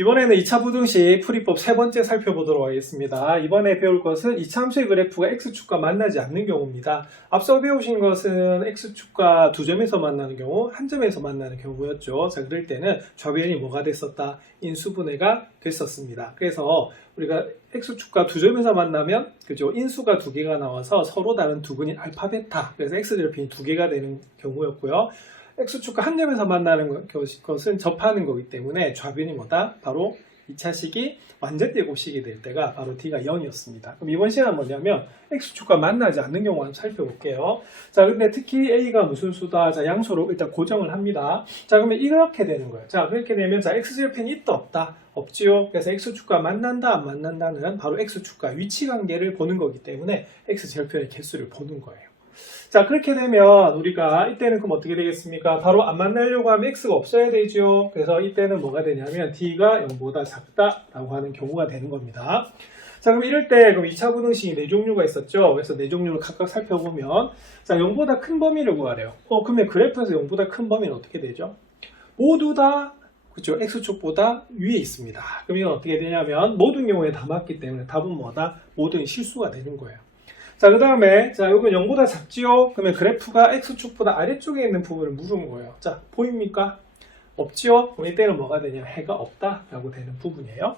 이번에는 2차 부등식 풀이법 세 번째 살펴보도록 하겠습니다. 이번에 배울 것은 2차 함수의 그래프가 x축과 만나지 않는 경우입니다. 앞서 배우신 것은 x축과 두 점에서 만나는 경우, 한 점에서 만나는 경우였죠. 자, 그럴 때는 좌변이 뭐가 됐었다? 인수분해가 됐었습니다. 그래서 우리가 x축과 두 점에서 만나면 그죠? 인수가 두 개가 나와서 서로 다른 두 근인 알파, 베타. 그래서 x절편이 두 개가 되는 경우였고요. x축과 한 점에서 만나는 것은 접하는 거기 때문에 좌변이 뭐다? 바로 2차식이 완전 제곱식이 될 때가 바로 d가 0이었습니다. 그럼 이번 시간은 뭐냐면 x축과 만나지 않는 경우 한번 살펴볼게요. 자, 근데 특히 a가 무슨 수다? 자, 양수로 일단 고정을 합니다. 자, 그러면 이렇게 되는 거예요. 자, 그렇게 되면 자, x절편이 있다 없다? 없지요. 그래서 x축과 만난다 안 만난다는 바로 x축과 위치 관계를 보는 거기 때문에 x절편의 개수를 보는 거예요. 자, 그렇게 되면 우리가 이때는 그럼 어떻게 되겠습니까? 바로 안 만나려고 하면 x가 없어야 되죠. 그래서 이때는 뭐가 되냐면 d가 0보다 작다라고 하는 경우가 되는 겁니다. 자, 그럼 이럴 때 그럼 2차 부등식이 네 종류가 있었죠. 그래서 네 종류를 각각 살펴보면 자, 0보다 큰 범위를 구하래요. 그러면 그래프에서 0보다 큰 범위는 어떻게 되죠? 모두 다 그렇죠. x축보다 위에 있습니다. 그럼 이건 어떻게 되냐면 모든 경우에 다 맞기 때문에 답은 뭐다? 모든 실수가 되는 거예요. 자, 그 다음에, 자, 이건 0보다 작지요? 그러면 그래프가 x축보다 아래쪽에 있는 부분을 물은 거예요. 자, 보입니까? 없지요? 그럼 이때는 뭐가 되냐? 해가 없다라고 되는 부분이에요.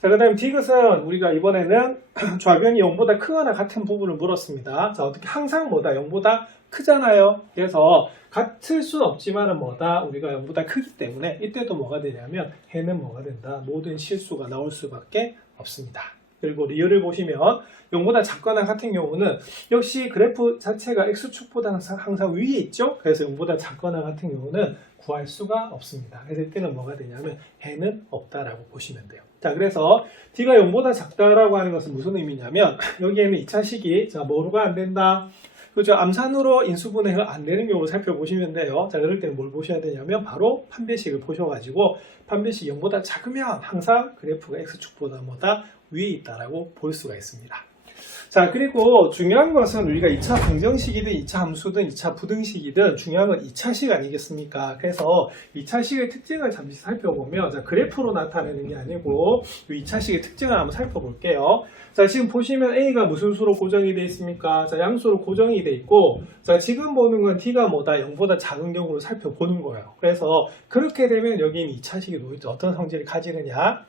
자, 그 다음에 디귿은 우리가 이번에는 좌변이 0보다 크거나 같은 부분을 물었습니다. 자, 어떻게 항상 뭐다? 0보다 크잖아요. 그래서 같을 수는 없지만은 뭐다? 우리가 0보다 크기 때문에 이때도 뭐가 되냐면 해는 뭐가 된다? 모든 실수가 나올 수밖에 없습니다. 그리고 리얼을 보시면 0보다 작거나 같은 경우는 역시 그래프 자체가 x축보다 항상 위에 있죠. 그래서 0보다 작거나 같은 경우는 구할 수가 없습니다. 그래서 이때는 뭐가 되냐면 해는 없다라고 보시면 돼요. 자, 그래서 d가 0보다 작다라고 하는 것은 무슨 의미냐면 여기에는 2차식이 자, 뭐로가 안 된다? 그죠? 암산으로 인수분해가 안 되는 경우를 살펴보시면 돼요. 자, 그럴 때는 뭘 보셔야 되냐면 바로 판별식을 보셔가지고 판별식 0보다 작으면 항상 그래프가 x축보다 뭐다? 위에 있다라고 볼 수가 있습니다. 자, 그리고 중요한 것은 우리가 2차 방정식이든 2차 함수든 2차 부등식이든 중요한 건 2차식 아니겠습니까? 그래서 2차식의 특징을 잠시 살펴보면 자, 그래프로 나타내는 게 아니고 2차식의 특징을 한번 살펴볼게요. 자, 지금 보시면 a가 무슨 수로 고정이 되어 있습니까? 자, 양수로 고정이 되어 있고 자, 지금 보는 건 d가 뭐다? 0보다 작은 경우를 살펴보는 거예요. 그래서 그렇게 되면 여기는 2차식이 어떤 성질을 가지느냐?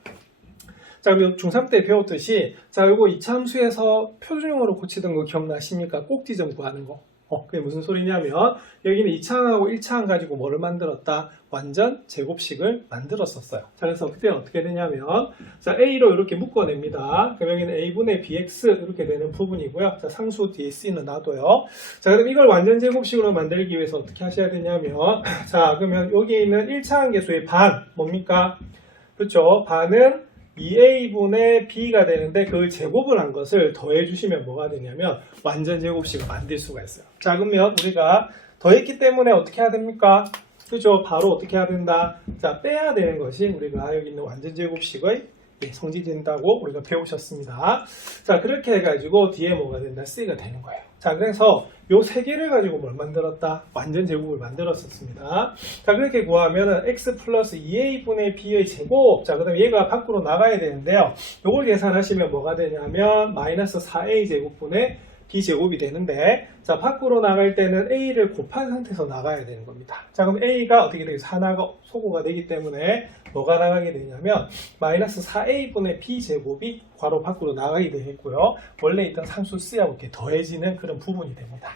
자, 그럼 중3 때 배웠듯이 자, 요거 2차 함수에서 표준형으로 고치던 거 기억나십니까? 꼭지점 구하는 거. 그게 무슨 소리냐면 여기는 2차항하고 1차항 가지고 뭐를 만들었다? 완전 제곱식을 만들었었어요. 자, 그래서 그때는 어떻게 되냐면 자, a로 이렇게 묶어냅니다. 그럼 여기는 a분의 bx 이렇게 되는 부분이고요. 자, 상수 뒤에 c는 놔둬요. 자, 그럼 이걸 완전 제곱식으로 만들기 위해서 어떻게 하셔야 되냐면 자, 그러면 여기 있는 1차항 계수의 반 뭡니까? 그렇죠? 반은 2a분의 b가 되는데 그 제곱을 한 것을 더해주시면 뭐가 되냐면 완전 제곱식을 만들 수가 있어요. 자, 그러면 우리가 더했기 때문에 어떻게 해야 됩니까? 그죠? 바로 어떻게 해야 된다? 자, 빼야 되는 것이 우리가 여기 있는 완전 제곱식의 성질이 된다고 우리가 배우셨습니다. 자, 그렇게 해가지고 뒤에 뭐가 된다? c가 되는 거예요. 자, 그래서 요 세 개를 가지고 뭘 만들었다? 완전 제곱을 만들었었습니다. 자, 그렇게 구하면은 x 플러스 2a분의 b의 제곱. 자, 그 다음에 얘가 밖으로 나가야 되는데요. 요걸 계산하시면 뭐가 되냐면 마이너스 4a 제곱분의 b 제곱이 되는데 자, 밖으로 나갈 때는 a를 곱한 상태에서 나가야 되는 겁니다. 자, 그럼 a가 어떻게 되겠어요? 하나가 소거가 되기 때문에 뭐가 나가게 되냐면 마이너스 4a분의 b 제곱이 괄호 밖으로 나가게 되겠고요. 원래 있던 상수 c하고 이렇게 더해지는 그런 부분이 됩니다.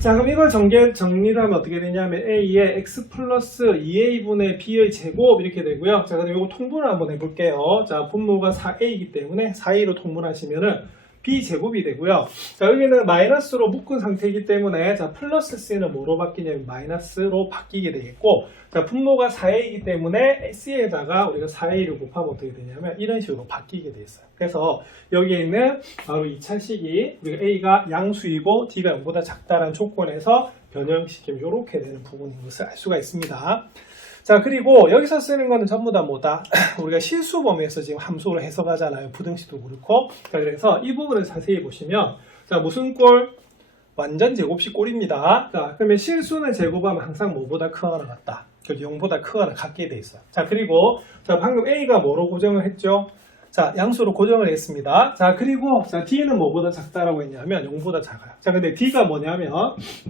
자, 그럼 이걸 정리를 하면 어떻게 되냐면 a의 x 플러스 2a분의 b의 제곱 이렇게 되고요. 자, 그럼 이거 통분을 한번 해볼게요. 자, 분모가 4a이기 때문에 4a로 통분하시면은 b제곱이 되고요. 자, 여기는 마이너스로 묶은 상태이기 때문에 자, 플러스 c는 뭐로 바뀌냐면 마이너스로 바뀌게 되겠고 자, 분모가 4a이기 때문에 c에다가 우리가 4a를 곱하면 어떻게 되냐면 이런 식으로 바뀌게 돼 있어요. 그래서 여기에 있는 바로 2차식이 우리가 a가 양수이고 d가 0보다 작다라는 조건에서 변형시키면 이렇게 되는 부분인 것을 알 수가 있습니다. 자, 그리고 여기서 쓰는 거는 전부 다 뭐다? 우리가 실수 범위에서 지금 함수를 해석하잖아요. 부등식도 그렇고. 자, 그래서 이 부분을 자세히 보시면 자, 무슨 꼴? 완전 제곱식 꼴입니다. 자, 그러면 실수는 제곱하면 항상 뭐보다 크거나 같다? 0보다 크거나 같게 돼 있어요. 자, 그리고 자, 방금 A가 뭐로 고정을 했죠? 자, 양수로 고정을 했습니다. 자, 그리고 자, D는 뭐보다 작다라고 했냐면 0보다 작아요. 자, 근데 D가 뭐냐면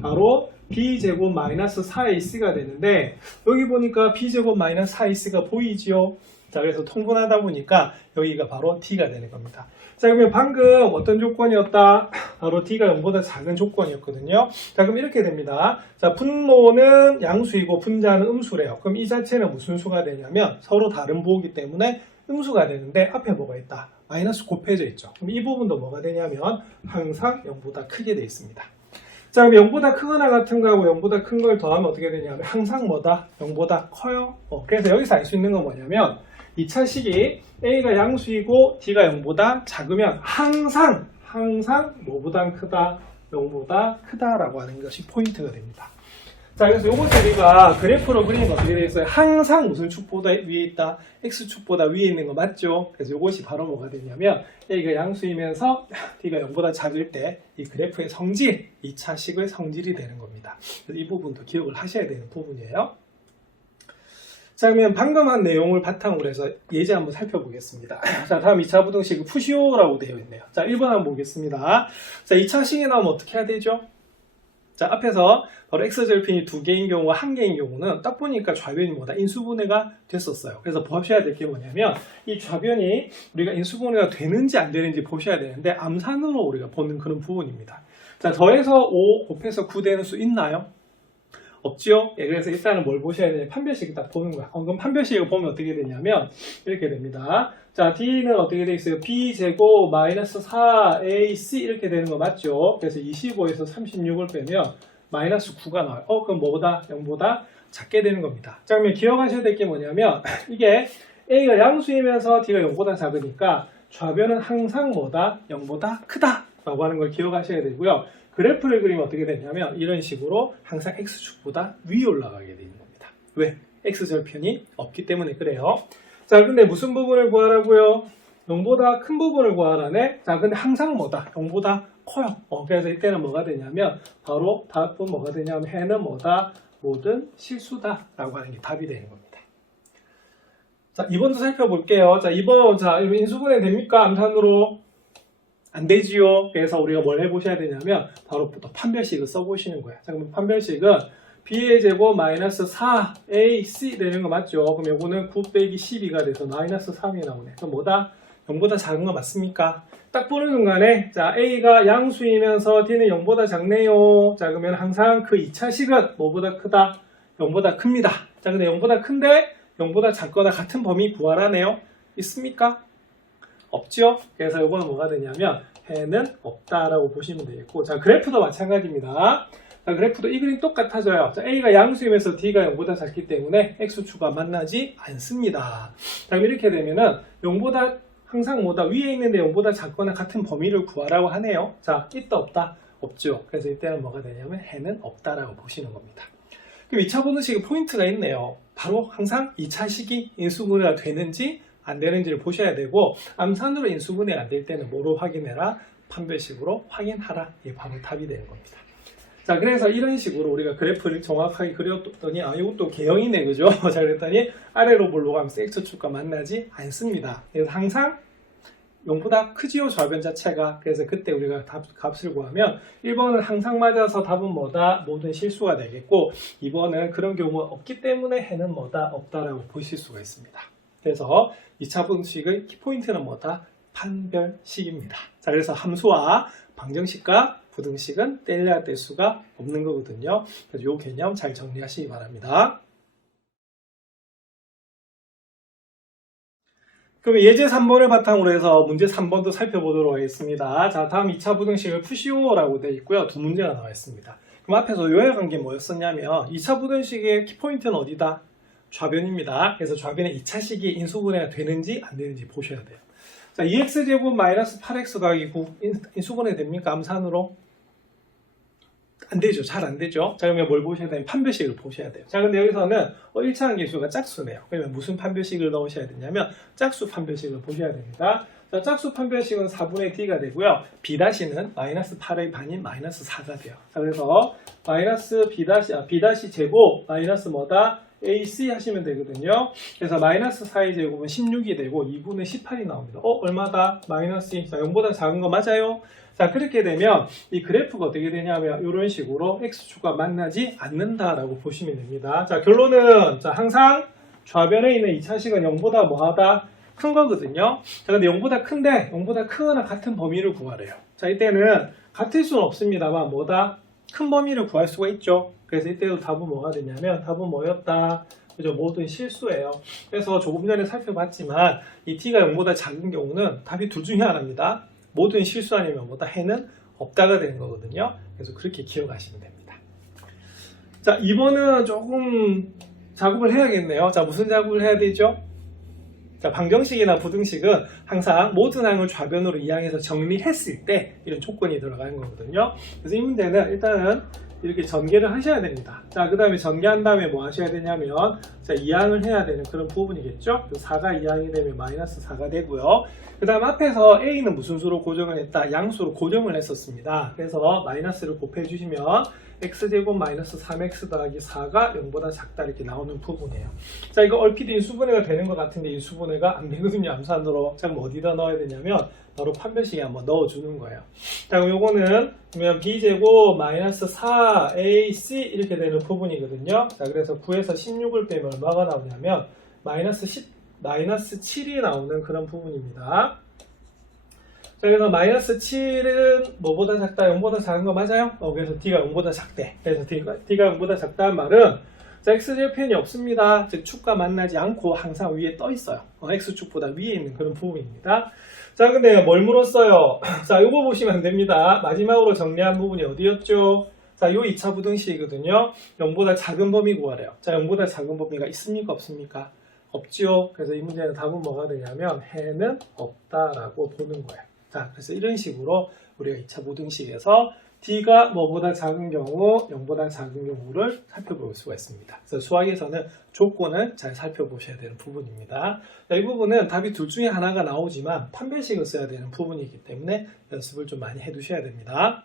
바로 B제곱 마이너스 4AC가 되는데 여기 보니까 B제곱 마이너스 4AC가 보이지요? 자, 그래서 통분하다 보니까 여기가 바로 D가 되는 겁니다. 자, 그러면 방금 어떤 조건이었다? 바로 D가 0보다 작은 조건이었거든요. 자, 그럼 이렇게 됩니다. 자, 분모는 양수이고 분자는 음수래요. 그럼 이 자체는 무슨 수가 되냐면 서로 다른 부호이기 때문에 음수가 되는데 앞에 뭐가 있다? 마이너스 곱해져 있죠. 그럼 이 부분도 뭐가 되냐면 항상 0보다 크게 돼 있습니다. 자, 그럼 0보다 크거나 같은 거하고 0보다 큰 걸 더하면 어떻게 되냐면 항상 뭐다? 0보다 커요. 그래서 여기서 알 수 있는 건 뭐냐면 2차 식이 A가 양수이고 D가 0보다 작으면 항상 뭐보다 크다? 0보다 크다라고 하는 것이 포인트가 됩니다. 자, 그래서 요것을 우리가 그래프로 그리면 어떻게 되어 있어요? 항상 무슨 축보다 위에 있다? X축보다 위에 있는 거 맞죠? 그래서 요것이 바로 뭐가 되냐면 A가 양수이면서 D가 0보다 작을 때 이 그래프의 성질, 2차 식의 성질이 되는 겁니다. 그래서 이 부분도 기억을 하셔야 되는 부분이에요. 자, 그러면 방금 한 내용을 바탕으로 해서 예제 한번 살펴보겠습니다. 자, 다음 2차 부등식 푸시오라고 되어 있네요. 자, 1번 한번 보겠습니다. 자, 2차 식이 나오면 어떻게 해야 되죠? 자, 앞에서 바로 X절편이 2개인 경우와 1개인 경우는 딱 보니까 좌변이 뭐다? 인수분해가 됐었어요. 그래서 보셔야 될 게 뭐냐면 이 좌변이 우리가 인수분해가 되는지 안 되는지 보셔야 되는데 암산으로 우리가 보는 그런 부분입니다. 자, 더해서 5 곱해서 9 되는 수 있나요? 없지요? 예, 그래서 일단은 뭘 보셔야 되냐? 판별식을 딱 보는 거야. 그럼 판별식을 보면 어떻게 되냐면 이렇게 됩니다. 자, D는 어떻게 돼 있어요? B제곱 마이너스 4AC 이렇게 되는 거 맞죠? 그래서 25에서 36을 빼면 마이너스 9가 나와요. 그럼 뭐보다? 0보다 작게 되는 겁니다. 자, 그러면 기억하셔야 될 게 뭐냐면 이게 A가 양수이면서 D가 0보다 작으니까 좌변은 항상 뭐다? 0보다 크다 라고 하는 걸 기억하셔야 되고요. 그래프를 그리면 어떻게 되냐면 이런 식으로 항상 X축보다 위에 올라가게 되는 겁니다. 왜? X절편이 없기 때문에 그래요. 자, 근데 무슨 부분을 구하라고요? 0보다 큰 부분을 구하라네? 자, 근데 항상 뭐다? 0보다 커요. 그래서 이때는 뭐가 되냐면 바로 답은 뭐가 되냐면 해는 뭐다? 모든 실수다 라고 하는 게 답이 되는 겁니다. 자, 2번도 살펴볼게요. 자, 2번, 자, 인수분해 됩니까? 암산으로? 안 되지요. 그래서 우리가 뭘 해보셔야 되냐면 바로 또 판별식을 써보시는 거예요. 자, 그럼 판별식은 B의 제곱 마이너스 4AC 되는 거 맞죠? 그럼 요거는 9 빼기 12가 돼서 마이너스 3이 나오네. 그럼 뭐다? 0보다 작은 거 맞습니까? 딱 보는 순간에 자, A가 양수이면서 D는 0보다 작네요. 자, 그러면 항상 그 2차 식은 뭐보다 크다? 0보다 큽니다. 자, 근데 0보다 큰데 0보다 작거나 같은 범위 구하라네요. 있습니까? 없죠? 그래서 이거는 뭐가 되냐면 해는 없다라고 보시면 되겠고, 자, 그래프도 마찬가지입니다. 자, 그래프도 이 그림 똑같아져요. 자, A가 양수이면서 D가 0보다 작기 때문에 X축과 만나지 않습니다. 자, 이렇게 되면은 0보다 항상 뭐다? 위에 있는데 0보다 작거나 같은 범위를 구하라고 하네요. 자, 있다 없다? 없죠. 그래서 이때는 뭐가 되냐면 해는 없다라고 보시는 겁니다. 그럼 2차 분식의 포인트가 있네요. 바로 항상 2차 식이 인수분해가 되는지 안 되는지를 보셔야 되고, 암산으로 인수분해가 안 될 때는 뭐로 확인해라? 판별식으로 확인하라. 이게 바로 답이 되는 겁니다. 자, 그래서 이런 식으로 우리가 그래프를 정확하게 그렸더니 이것도 개형이네, 그죠? 자, 그랬더니 아래로 올라가면서 X축과 만나지 않습니다. 그래서 항상 0보다 크지요, 좌변 자체가. 그래서 그때 우리가 값을 구하면 1번은 항상 맞아서 답은 뭐다? 모든 실수가 되겠고, 2번은 그런 경우가 없기 때문에 해는 뭐다? 없다라고 보실 수가 있습니다. 그래서 2차 분식의 키포인트는 뭐다? 판별식입니다. 자, 그래서 함수와 방정식과 부등식은 뗄래야 뗄 수가 없는 거거든요. 그래서 이 개념 잘 정리하시기 바랍니다. 그럼 예제 3번을 바탕으로 해서 문제 3번도 살펴보도록 하겠습니다. 자, 다음 2차 부등식을 푸시오라고 되어 있고요. 두 문제가 나와 있습니다. 그럼 앞에서 요약한 게 뭐였었냐면 2차 부등식의 키포인트는 어디다? 좌변입니다. 그래서 좌변의 2차식이 인수분해가 되는지 안 되는지 보셔야 돼요. 자, 2x제곱 마이너스 8x 더하기 9 인수분해 됩니까? 암산으로? 안 되죠. 잘 안 되죠. 자, 그러면 뭘 보셔야 되냐면 판별식을 보셔야 돼요. 자, 근데 여기서는 1차 함계수가 짝수네요. 그러면 무슨 판별식을 넣으셔야 되냐면 짝수 판별식을 보셔야 됩니다. 자, 짝수 판별식은 4분의 d가 되고요. b-는 마이너스 8의 반인 마이너스 4가 돼요. 자, 그래서 마이너스 b' 제곱 마이너스 뭐다? AC 하시면 되거든요. 그래서 마이너스 4의 제곱은 16이 되고 2분의 18이 나옵니다. 얼마다? 마이너스 2. 자, 0보다 작은 거 맞아요? 자, 그렇게 되면 이 그래프가 어떻게 되냐면 이런 식으로 x축과 만나지 않는다라고 보시면 됩니다. 자, 결론은 자, 항상 좌변에 있는 2차식은 0보다 뭐하다? 큰 거거든요. 자, 근데 0보다 큰데 0보다 크거나 같은 범위를 구하래요. 자, 이때는 같을 수는 없습니다만 뭐다? 큰 범위를 구할 수가 있죠. 그래서 이때도 답은 뭐가 되냐면 답은 뭐였다? 그죠? 모든 실수예요. 그래서 조금 전에 살펴봤지만 이 t가 0보다 작은 경우는 답이 둘 중에 하나입니다. 모든 실수 아니면 뭐다? 해는 없다가 되는 거거든요. 그래서 그렇게 기억하시면 됩니다. 자, 이번은 조금 작업을 해야겠네요. 자, 무슨 작업을 해야 되죠? 자, 방정식이나 부등식은 항상 모든 항을 좌변으로 이항해서 정리했을 때 이런 조건이 들어가는 거거든요. 그래서 이 문제는 일단은 이렇게 전개를 하셔야 됩니다. 자, 그 다음에 전개한 다음에 뭐 하셔야 되냐면 자, 이항을 해야 되는 그런 부분이겠죠. 4가 이항이 되면 마이너스 4가 되고요. 그 다음 앞에서 A는 무슨 수로 고정을 했다? 양수로 고정을 했었습니다. 그래서 마이너스를 곱해 주시면 x제곱 마이너스 3x 더하기 4가 0보다 작다 이렇게 나오는 부분이에요. 자, 이거 얼핏 인수분해가 되는 것 같은데 인수분해가 안 되거든요. 암산으로. 자, 그럼 어디다 넣어야 되냐면 바로 판별식에 한번 넣어주는 거예요. 자, 그럼 요거는 그러면 b제곱 마이너스 4ac 이렇게 되는 부분이거든요. 자, 그래서 9에서 16을 빼면 얼마가 나오냐면 마이너스 7이 나오는 그런 부분입니다. 자, 그래서 마이너스 7은 뭐보다 작다? 0보다 작은 거 맞아요? 그래서 D가 0보다 작대. 그래서 D가 0보다 작다는 말은 자, X제곱편이 없습니다. 즉, 축과 만나지 않고 항상 위에 떠 있어요. X축보다 위에 있는 그런 부분입니다. 자, 근데 뭘 물었어요? 자, 요거 보시면 됩니다. 마지막으로 정리한 부분이 어디였죠? 자, 요 2차 부등식이거든요. 0보다 작은 범위 구하래요. 자, 0보다 작은 범위가 있습니까? 없습니까? 없지요. 그래서 이 문제는 답은 뭐가 되냐면 해는 없다라고 보는 거예요. 자, 그래서 이런 식으로 우리가 2차 부등식에서 D가 뭐보다 작은 경우, 0보다 작은 경우를 살펴볼 수가 있습니다. 그래서 수학에서는 조건을 잘 살펴보셔야 되는 부분입니다. 자, 이 부분은 답이 둘 중에 하나가 나오지만 판별식을 써야 되는 부분이기 때문에 연습을 좀 많이 해두셔야 됩니다.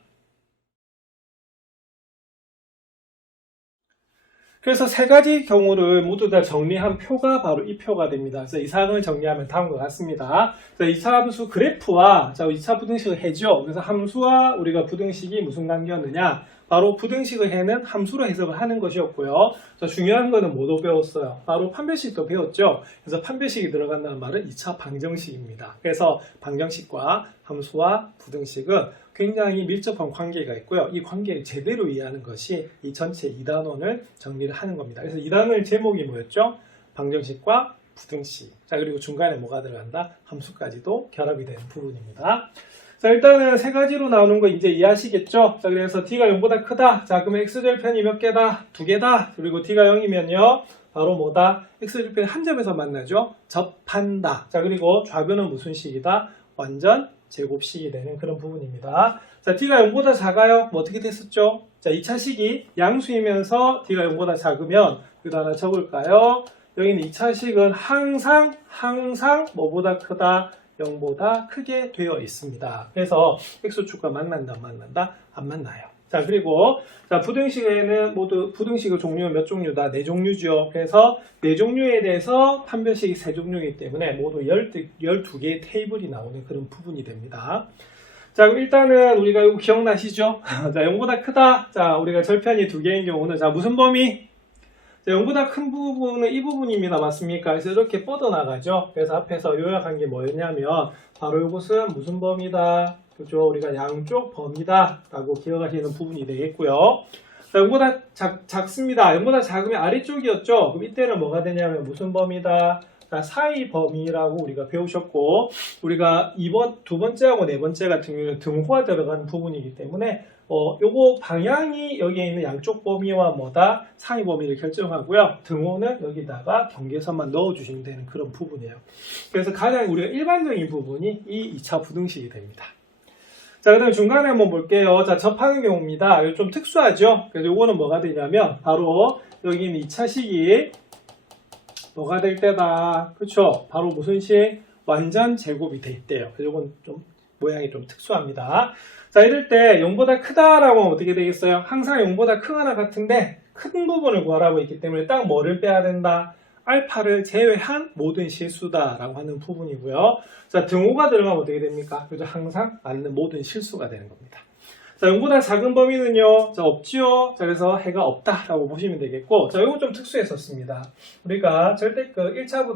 그래서 세 가지 경우를 모두 다 정리한 표가 바로 이 표가 됩니다. 그래서 이 사항을 정리하면 다음과 같습니다. 그래서 2차 함수 그래프와 2차 부등식을 해죠. 그래서 함수와 우리가 부등식이 무슨 관계였느냐? 바로 부등식의 해는 함수로 해석을 하는 것이었고요. 중요한 거는 뭐도 배웠어요? 바로 판별식도 배웠죠. 그래서 판별식이 들어간다는 말은 2차 방정식입니다. 그래서 방정식과 함수와 부등식은 굉장히 밀접한 관계가 있고요. 이 관계를 제대로 이해하는 것이 이 전체 2단원을 정리를 하는 겁니다. 그래서 2단원 제목이 뭐였죠? 방정식과 부등식. 자, 그리고 중간에 뭐가 들어간다? 함수까지도 결합이 되는 부분입니다. 자, 일단은 세 가지로 나오는 거 이제 이해하시겠죠? 자, 그래서 D가 0보다 크다. 자, 그러면 X절편이 몇 개다? 2개다. 그리고 D가 0이면요. 바로 뭐다? X절편이 한 점에서 만나죠? 접한다. 자, 그리고 좌변은 무슨 식이다? 완전 제곱식이 되는 그런 부분입니다. 자, D가 0보다 작아요? 뭐 어떻게 됐었죠? 자, 2차식이 양수이면서 D가 0보다 작으면 여기다 하나 적을까요? 여기는 2차식은 항상 뭐보다 크다? 0보다 크게 되어 있습니다. 그래서 X축과 만난다, 안 만난다? 안 만나요. 자, 그리고 부등식에는 모두 부등식의 종류는 몇 종류다? 4종류죠. 그래서 4종류에 대해서 판별식이 3종류이기 때문에 모두 12개의 테이블이 나오는 그런 부분이 됩니다. 자, 그럼 일단은 우리가 이거 기억나시죠? 자, 0보다 크다. 자, 우리가 절편이 2개인 경우는 자, 무슨 범위? 자, 0보다 큰 부분은 이 부분입니다. 맞습니까? 그래서 이렇게 뻗어나가죠. 그래서 앞에서 요약한 게 뭐였냐면 바로 이것은 무슨 범위다? 그죠? 우리가 양쪽 범위다 라고 기억하시는 부분이 되겠고요. 자, 0보다 작습니다. 0보다 작으면 아래쪽이었죠? 그럼 이때는 뭐가 되냐면 무슨 범위다? 자, 사이 범위라고 우리가 배우셨고, 우리가 두 번째하고 네 번째 같은 경우는 등호가 들어가는 부분이기 때문에 요거 방향이 여기에 있는 양쪽 범위와 뭐다? 사이 범위를 결정하고요. 등호는 여기다가 경계선만 넣어주시면 되는 그런 부분이에요. 그래서 가장 우리가 일반적인 부분이 이 2차 부등식이 됩니다. 자, 그 다음에 중간에 한번 볼게요. 자, 접하는 경우입니다. 이거 좀 특수하죠? 그래서 요거는 뭐가 되냐면, 바로 여기 있는 2차식이 뭐가 될 때다. 그쵸? 바로 무슨 식? 완전 제곱이 될 때요. 그래서 요건 좀 모양이 좀 특수합니다. 자, 이럴 때 0보다 크다라고 하면 어떻게 되겠어요? 항상 0보다 크거나 같은데 큰 부분을 구하라고 했기 때문에 딱 뭐를 빼야 된다? 알파를 제외한 모든 실수다라고 하는 부분이고요. 자, 등호가 들어가면 어떻게 됩니까? 그죠? 항상 맞는 모든 실수가 되는 겁니다. 자, 0보다 작은 범위는요, 자, 없지요? 자, 그래서 해가 없다라고 보시면 되겠고, 자, 이거 좀 특수했었습니다. 우리가 절대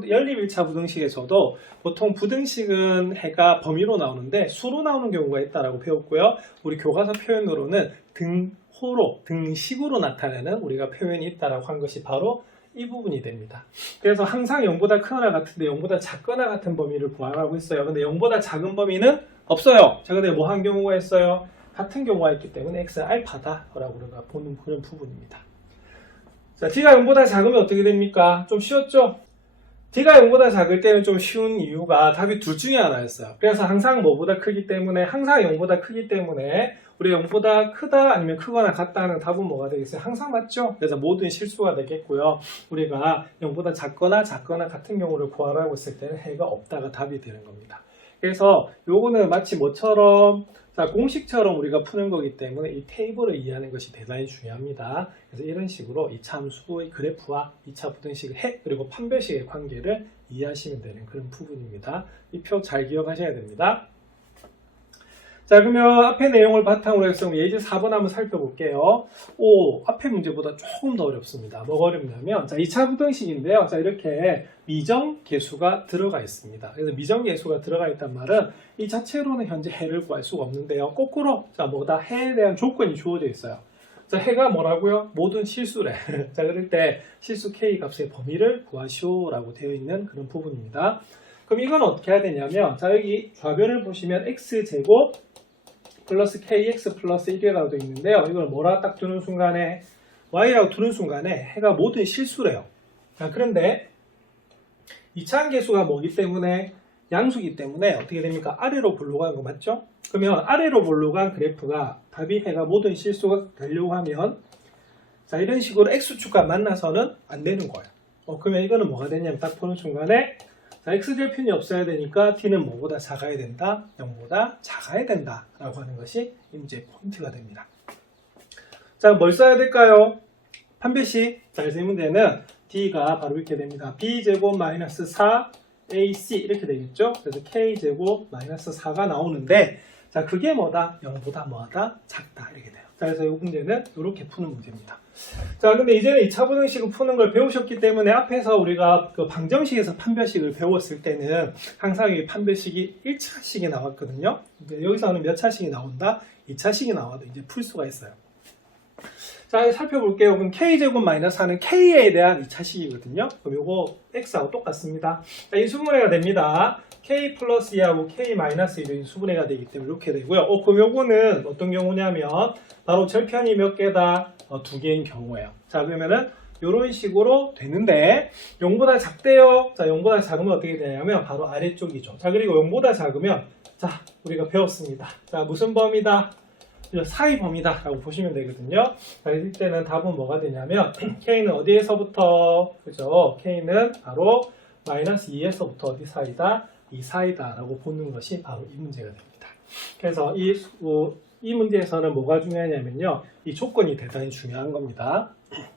연립 1차 부등식에서도 보통 부등식은 해가 범위로 나오는데 수로 나오는 경우가 있다라고 배웠고요. 우리 교과서 표현으로는 등호로, 등식으로 나타내는 우리가 표현이 있다라고 한 것이 바로 이 부분이 됩니다. 그래서 항상 0보다 크거나 같은데 0보다 작거나 같은 범위를 구하라고 했어요. 근데 0보다 작은 범위는 없어요. 자, 근데 뭐 한 경우가 있어요? 같은 경우가 있기 때문에 x는 알파다라고 우리가 보는 그런 부분입니다. 자, d가 0보다 작으면 어떻게 됩니까? 좀 쉬웠죠? d가 0보다 작을 때는 좀 쉬운 이유가 답이 둘 중에 하나였어요. 그래서 항상 뭐보다 크기 때문에, 항상 0보다 크기 때문에 우리 0보다 크다 아니면 크거나 같다 하는 답은 뭐가 되겠어요? 항상 맞죠? 그래서 모든 실수가 되겠고요. 우리가 0보다 작거나 같은 경우를 구하라고 했을 때는 해가 없다가 답이 되는 겁니다. 그래서 요거는 마치 뭐처럼, 자, 공식처럼 우리가 푸는 거기 때문에 이 테이블을 이해하는 것이 대단히 중요합니다. 그래서 이런 식으로 이 참수의 그래프와 2차 부등식의 해 그리고 판별식의 관계를 이해하시면 되는 그런 부분입니다. 이 표 잘 기억하셔야 됩니다. 자, 그러면 앞에 내용을 바탕으로 해서 예제 4번 한번 살펴볼게요. 앞에 문제보다 조금 더 어렵습니다. 뭐가 어렵냐면, 자, 2차 부등식인데요. 자, 이렇게 미정계수가 들어가 있습니다. 그래서 미정계수가 들어가 있단 말은 이 자체로는 현재 해를 구할 수가 없는데요. 거꾸로, 자, 뭐다? 해에 대한 조건이 주어져 있어요. 자, 해가 뭐라고요? 모든 실수래. 자, 그럴 때 실수 K 값의 범위를 구하시오라고 되어 있는 그런 부분입니다. 그럼 이건 어떻게 해야 되냐면, 자, 여기 좌변을 보시면 x제곱 플러스 kx 플러스 1이라고 되어 있는데요. 이걸 뭐라 딱 두는 순간에, y라고 두는 순간에 해가 모든 실수래요. 자, 그런데 이차함계수가 뭐기 때문에, 양수기 때문에 어떻게 됩니까? 아래로 굴러가는 거 맞죠? 그러면 아래로 굴러간 그래프가 답이 해가 모든 실수가 되려고 하면, 자, 이런 식으로 x축과 만나서는 안 되는 거예요. 그러면 이거는 뭐가 되냐면 딱 보는 순간에, 자, x절편이 없어야 되니까 t는 뭐보다 작아야 된다? 0보다 작아야 된다 라고 하는 것이 이 문제의 포인트가 됩니다. 자, 뭘 써야 될까요? 판별식. 자, 그래서 이 문제는 d가 바로 이렇게 됩니다. b제곱 마이너스 4 ac 이렇게 되겠죠? 그래서 k제곱 마이너스 4가 나오는데, 자, 그게 뭐다? 0보다 뭐하다? 작다 이렇게 돼요. 자, 그래서 이 문제는 이렇게 푸는 문제입니다. 자, 근데 이제는 2차 부등식을 푸는 걸 배우셨기 때문에 앞에서 우리가 그 방정식에서 판별식을 배웠을 때는 항상 이 판별식이 1차식이 나왔거든요. 여기서는 몇 차식이 나온다? 2차식이 나와도 이제 풀 수가 있어요. 자, 살펴볼게요. 그럼 k제곱 마이너스 4는 k에 대한 2차식이거든요. 그럼 요거 x하고 똑같습니다. 자, 이 수분해가 됩니다. k 플러스 2하고 k 마이너스 1이 수분해가 되기 때문에 이렇게 되고요. 그럼 요거는 어떤 경우냐면 바로 절편이 몇 개다? 2개인 경우예요. 자, 그러면은 이런 식으로 되는데 0보다 작대요. 자, 0보다 작으면 어떻게 되냐면 바로 아래쪽이죠. 자, 그리고 0보다 작으면, 자, 우리가 배웠습니다. 자, 무슨 범위다? 사이 범위다 라고 보시면 되거든요. 자, 이때는 답은 뭐가 되냐면 k는 어디에서부터, 그죠? k는 바로 마이너스 2에서부터 어디 사이다? 이 사이다 라고 보는 것이 바로 이 문제가 됩니다. 그래서 이 문제에서는 뭐가 중요하냐면요, 이 조건이 대단히 중요한 겁니다.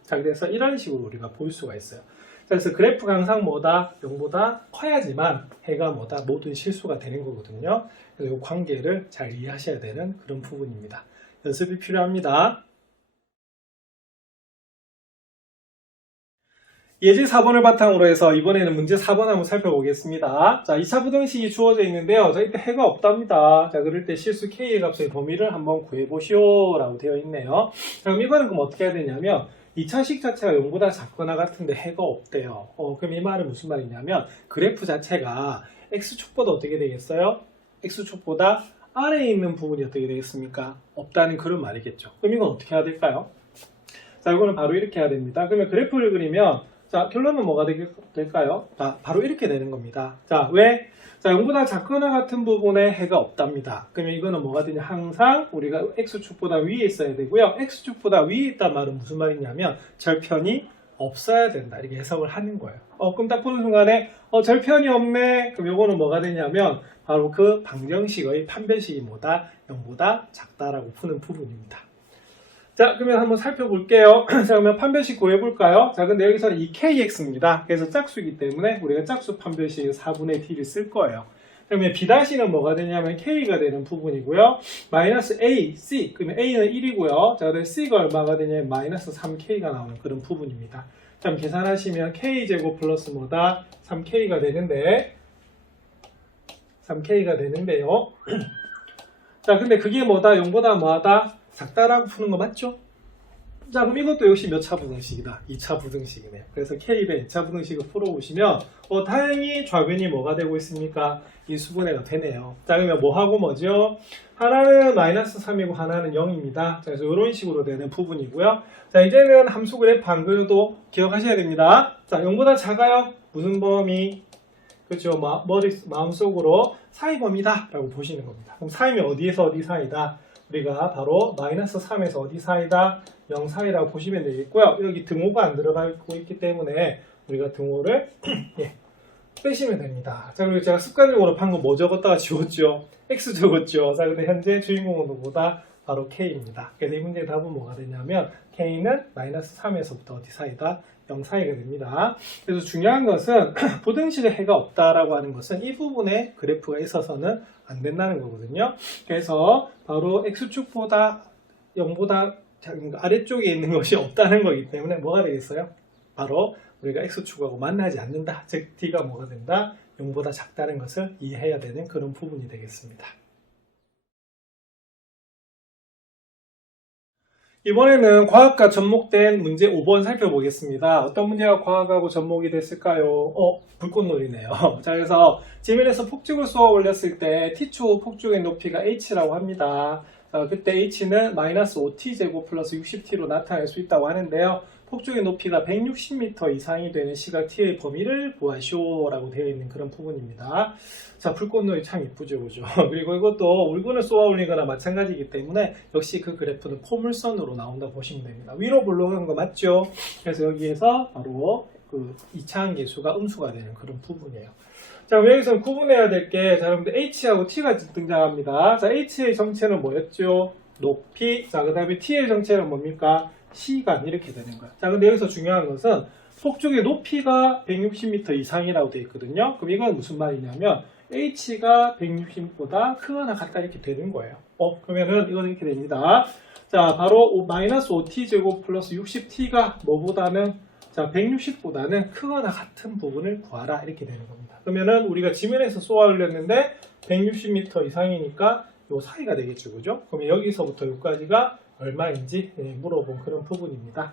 자, 그래서 이런 식으로 우리가 볼 수가 있어요. 그래서 그래프가 항상 뭐다? 0보다 커야지만 해가 뭐다? 모든 실수가 되는 거거든요. 그래서 이 관계를 잘 이해하셔야 되는 그런 부분입니다. 연습이 필요합니다. 예제 4번을 바탕으로 해서 이번에는 문제 4번 한번 살펴보겠습니다. 자, 2차 부등식이 주어져 있는데요. 자, 이때 해가 없답니다. 자, 그럴 때 실수 k의 값의 범위를 한번 구해보시오 라고 되어 있네요. 자, 그럼 이거는 그럼 어떻게 해야 되냐면 2차식 자체가 0보다 작거나 같은데 해가 없대요. 그럼 이 말은 무슨 말이냐면 그래프 자체가 x축보다 어떻게 되겠어요? x축보다 아래에 있는 부분이 어떻게 되겠습니까? 없다는 그런 말이겠죠. 그럼 이건 어떻게 해야 될까요? 자, 이거는 바로 이렇게 해야 됩니다. 그러면 그래프를 그리면, 자, 결론은 뭐가 될까요? 자, 바로 이렇게 되는 겁니다. 자, 왜? 자, 0보다 작거나 같은 부분에 해가 없답니다. 그러면 이거는 뭐가 되냐? 항상 우리가 x축보다 위에 있어야 되고요. x축보다 위에 있단 말은 무슨 말이냐면 절편이 없어야 된다. 이렇게 해석을 하는 거예요. 그럼 딱 보는 순간에 절편이 없네. 그럼 요거는 뭐가 되냐면 바로 그 방정식의 판별식이 뭐다? 0보다 작다라고 푸는 부분입니다. 자, 그러면 한번 살펴볼게요. 자, 그러면 판별식 구해볼까요? 자, 근데 여기서는 이 KX입니다. 그래서 짝수이기 때문에 우리가 짝수 판별식 4분의 T를 쓸 거예요. 그러면 B-는 뭐가 되냐면 K가 되는 부분이고요. 마이너스 A, C. 그러면 A는 1이고요. 자, 그다음에 C가 얼마가 되냐면 마이너스 3K가 나오는 그런 부분입니다. 자, 계산하시면 K제곱 플러스 뭐다? 3K가 되는데, 3K가 되는데요. 자, 근데 그게 뭐다? 0보다 뭐하다? 작다라고 푸는 거 맞죠? 자, 그럼 이것도 역시 몇 차 부등식이다? 2차 부등식이네요. 그래서 K배 2차 부등식을 풀어보시면 다행히 좌변이 뭐가 되고 있습니까? 인수분해가 되네요. 자, 그러면 뭐하고 뭐죠? 하나는 마이너스 3이고 하나는 0입니다. 자, 그래서 이런 식으로 되는 부분이고요. 자, 이제는 함수 그래프 한글도 기억하셔야 됩니다. 자, 0보다 작아요? 무슨 범위? 그렇죠. 마음속으로 사이범위다 라고 보시는 겁니다. 그럼 사이면 어디에서 어디 사이다? 우리가 바로 마이너스 3에서 어디 사이다? 0 사이라고 보시면 되겠고요. 여기 등호가 안 들어가고 있기 때문에 우리가 등호를 예, 빼시면 됩니다. 자, 그리고 제가 습관적으로 방금 뭐 적었다가 지웠죠? X 적었죠. 자, 근데 현재 주인공은 누구다? 바로 K입니다. 그래서 이 문제의 답은 뭐가 되냐면 K는 마이너스 3에서부터 어디 사이다? 0 사이가 됩니다. 그래서 중요한 것은 부등식의 해가 없다라고 하는 것은 이 부분에 그래프가 있어서는 안 된다는 거거든요. 그래서 바로 X축보다 0보다 아래쪽에 있는 것이 없다는 거기 때문에 뭐가 되겠어요? 바로 우리가 X축하고 만나지 않는다. 즉 D가 뭐가 된다? 0보다 작다는 것을 이해해야 되는 그런 부분이 되겠습니다. 이번에는 과학과 접목된 문제 5번 살펴보겠습니다. 어떤 문제가 과학하고 접목이 됐을까요? 불꽃놀이네요. 자, 그래서 지면에서 폭죽을 쏘아 올렸을 때 T축 폭죽의 높이가 H라고 합니다. 그때 H는 마이너스 5T제곱 플러스 60T로 나타낼 수 있다고 하는데요. 폭죽의 높이가 160m 이상이 되는 시각 T의 범위를 구하시오라고 되어 있는 그런 부분입니다. 자, 불꽃놀이 참 이쁘죠, 그죠? 그리고 이것도 물건을 쏘아 올리거나 마찬가지이기 때문에 역시 그 그래프는 포물선으로 나온다고 보시면 됩니다. 위로 볼록한 거 맞죠? 그래서 여기에서 바로 그 이차항 계수가 음수가 되는 그런 부분이에요. 자, 그럼 여기서 구분해야 될 게, 자, 여러분들 H하고 T가 등장합니다. 자, H의 정체는 뭐였죠? 높이. 자, 그 다음에 T의 정체는 뭡니까? 시간. 이렇게 되는 거예요. 자, 근데 여기서 중요한 것은 폭죽의 높이가 160m 이상이라고 되어 있거든요. 그럼 이건 무슨 말이냐면 H가 160보다 크거나 같다 이렇게 되는 거예요. 그러면은 이건 이렇게 됩니다. 자, 바로 마이너스 5T제곱 플러스 60T가 뭐보다는 자, 160보다는 크거나 같은 부분을 구하라 이렇게 되는 겁니다. 그러면은 우리가 지면에서 쏘아 올렸는데 160m 이상이니까 요 사이가 되겠죠, 그죠? 그러면 여기서부터 여기까지가 얼마인지 물어본 그런 부분입니다.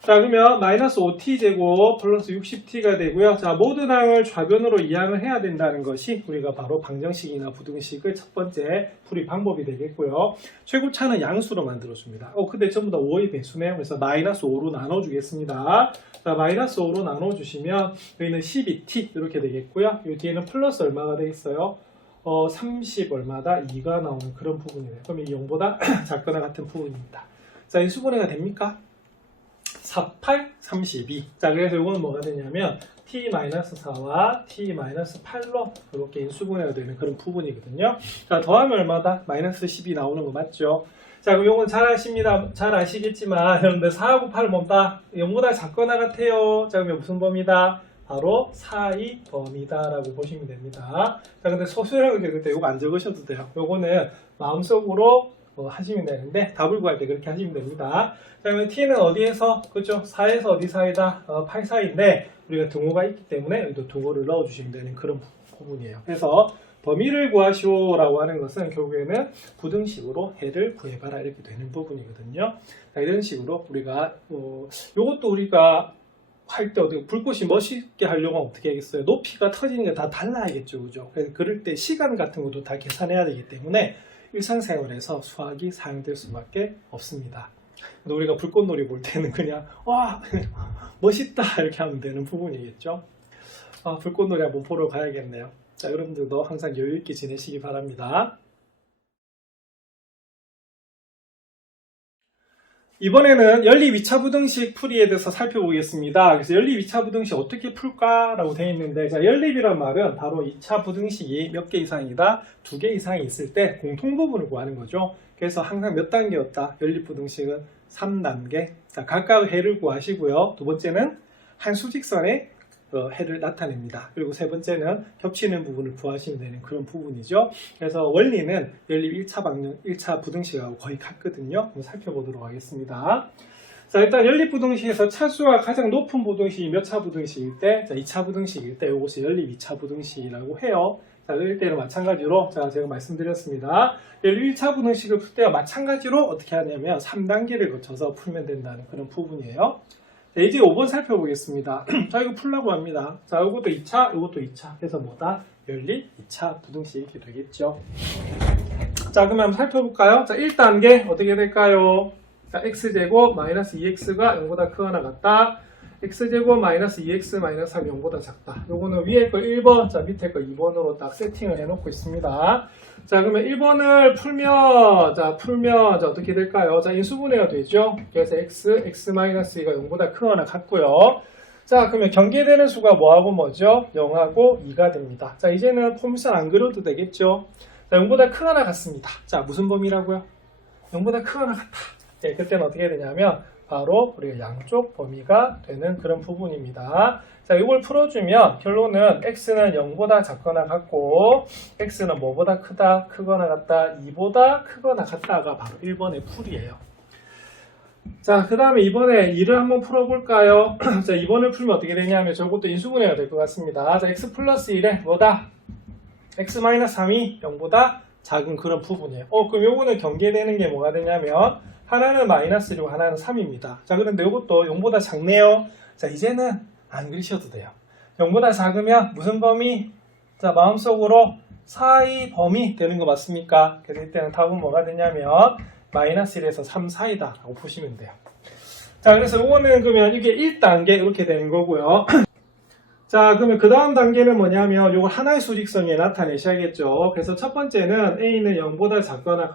자, 그러면 마이너스 5t제곱 플러스 60t가 되고요. 자, 모든 항을 좌변으로 이항을 해야 된다는 것이 우리가 바로 방정식이나 부등식의 첫 번째 풀이 방법이 되겠고요. 최고차는 양수로 만들어줍니다. 근데 전부 다 5의 배수네요. 그래서 마이너스 5로 나눠주겠습니다. 자, 마이너스 5로 나눠주시면 여기는 12t 이렇게 되겠고요. 이 뒤에는 플러스 얼마가 되겠어요? 30 얼마다 2가 나오는 그런 부분이네요. 그럼 이 0보다 작거나 같은 부분입니다. 자, 이 수분해가 됩니까? 48, 32. 자, 그래서 이거는 뭐가 되냐면 t-4와 t-8로 이렇게 인수분해가 되는 그런 부분이거든요. 자, 더하면 얼마다? 마이너스 10이 나오는 거 맞죠? 자, 그럼 이건 잘 아십니다. 잘 아시겠지만 여러분들 4하고 8 뭔다? 0보다 작거나 같아요. 자, 그러면 무슨 범위다? 바로 사이 범위다라고 보시면 됩니다. 자, 근데 소수라고 적을 때 이거 안 적으셔도 돼요. 요거는 마음속으로 하시면 되는데 답을 구할 때 그렇게 하시면 됩니다. 자, 그러면 t는 어디에서? 그렇죠? 4에서 어디 사이다? 8 사이인데 우리가 등호가 있기 때문에 여기도 등호를 넣어주시면 되는 그런 부분이에요. 그래서 범위를 구하시오라고 하는 것은 결국에는 부등식으로 해를 구해봐라 이렇게 되는 부분이거든요. 자, 이런 식으로 우리가 요것도 우리가 할 때 불꽃이 멋있게 하려면 어떻게 하겠어요? 높이가 터지는 게 다 달라야겠죠, 그죠? 그래서 그럴 때 시간 같은 것도 다 계산해야 되기 때문에 일상생활에서 수학이 사용될 수밖에 없습니다. 근데 우리가 불꽃놀이 볼 때는 그냥 와 멋있다 이렇게 하면 되는 부분이겠죠. 불꽃놀이 한번 보러 가야겠네요. 자, 여러분들도 항상 여유 있게 지내시기 바랍니다. 이번에는 연립 2차 부등식 풀이에 대해서 살펴보겠습니다. 그래서 연립 2차 부등식 어떻게 풀까라고 되어 있는데, 자, 연립이란 말은 바로 2차 부등식이 몇 개 이상이다? 2개 이상이 있을 때 공통 부분을 구하는 거죠. 그래서 항상 몇 단계였다? 연립 부등식은 3단계. 자, 각각 해를 구하시고요. 두 번째는 한 수직선에 해를 나타냅니다. 그리고 세 번째는 겹치는 부분을 구하시면 되는 그런 부분이죠. 그래서 원리는 연립 1차 부등식하고 거의 같거든요. 한번 살펴보도록 하겠습니다. 자, 일단 연립 부등식에서 차수가 가장 높은 부등식이 몇 차 부등식일 때? 자, 2차 부등식일 때 이것이 연립 2차 부등식이라고 해요. 자, 이럴 때는 마찬가지로 제가 말씀드렸습니다. 연립 1차 부등식을 풀 때와 마찬가지로 어떻게 하냐면 3단계를 거쳐서 풀면 된다는 그런 부분이에요. 자, 이제 5번 살펴보겠습니다. 자, 이거 풀라고 합니다. 자, 이것도 2차, 이것도 2차. 그래서 뭐다? 연립 2차 부등식이 되겠죠. 자, 그러면 한번 살펴볼까요? 자, 1단계 어떻게 될까요? 자, x제곱 마이너스 2x가 0보다 크거나 같다. x제곱 마이너스 2x 마이너스 3이 0보다 작다. 요거는 위에 거 1번, 자, 밑에 거 2번으로 딱 세팅을 해놓고 있습니다. 자, 그러면 1번을 풀면, 자, 어떻게 될까요? 자, 인수분해가 되죠. 그래서 x 마이너스 2가 0보다 크거나 같고요. 자, 그러면 경계되는 수가 뭐하고 뭐죠? 0하고 2가 됩니다. 자, 이제는 포물선 안 그려도 되겠죠? 자, 0보다 크거나 같습니다. 자, 무슨 범위라고요? 0보다 크거나 같다. 네, 그때는 어떻게 되냐면, 바로 우리가 양쪽 범위가 되는 그런 부분입니다. 자, 이걸 풀어주면 결론은 x는 0보다 작거나 같고 x는 뭐보다 크다, 크거나 같다, 2보다 크거나 같다가 바로 1번의 풀이에요. 자, 그 다음에 이번에 2를 한번 풀어볼까요? 자, 2번을 풀면 어떻게 되냐면 저것도 인수분해가 될 것 같습니다. 자, x 플러스 1에 뭐다? x 마이너스 3이 0보다 작은 그런 부분이에요. 그럼 요거는 경계되는 게 뭐가 되냐면 하나는 마이너스이고 하나는 3입니다. 자, 그런데 이것도 0보다 작네요. 자, 이제는 안 그리셔도 돼요. 0보다 작으면 무슨 범위? 자, 마음속으로 사이 범위 되는 거 맞습니까? 그래서 이때는 답은 뭐가 되냐면 마이너스 1에서 3 사이다 라고 보시면 돼요. 자, 그래서 이거는 그러면 이게 1단계 이렇게 되는 거고요. 자, 그러면 그 다음 단계는 뭐냐면 이걸 하나의 수직선에 나타내셔야겠죠. 그래서 첫 번째는 A는 0보다 작거나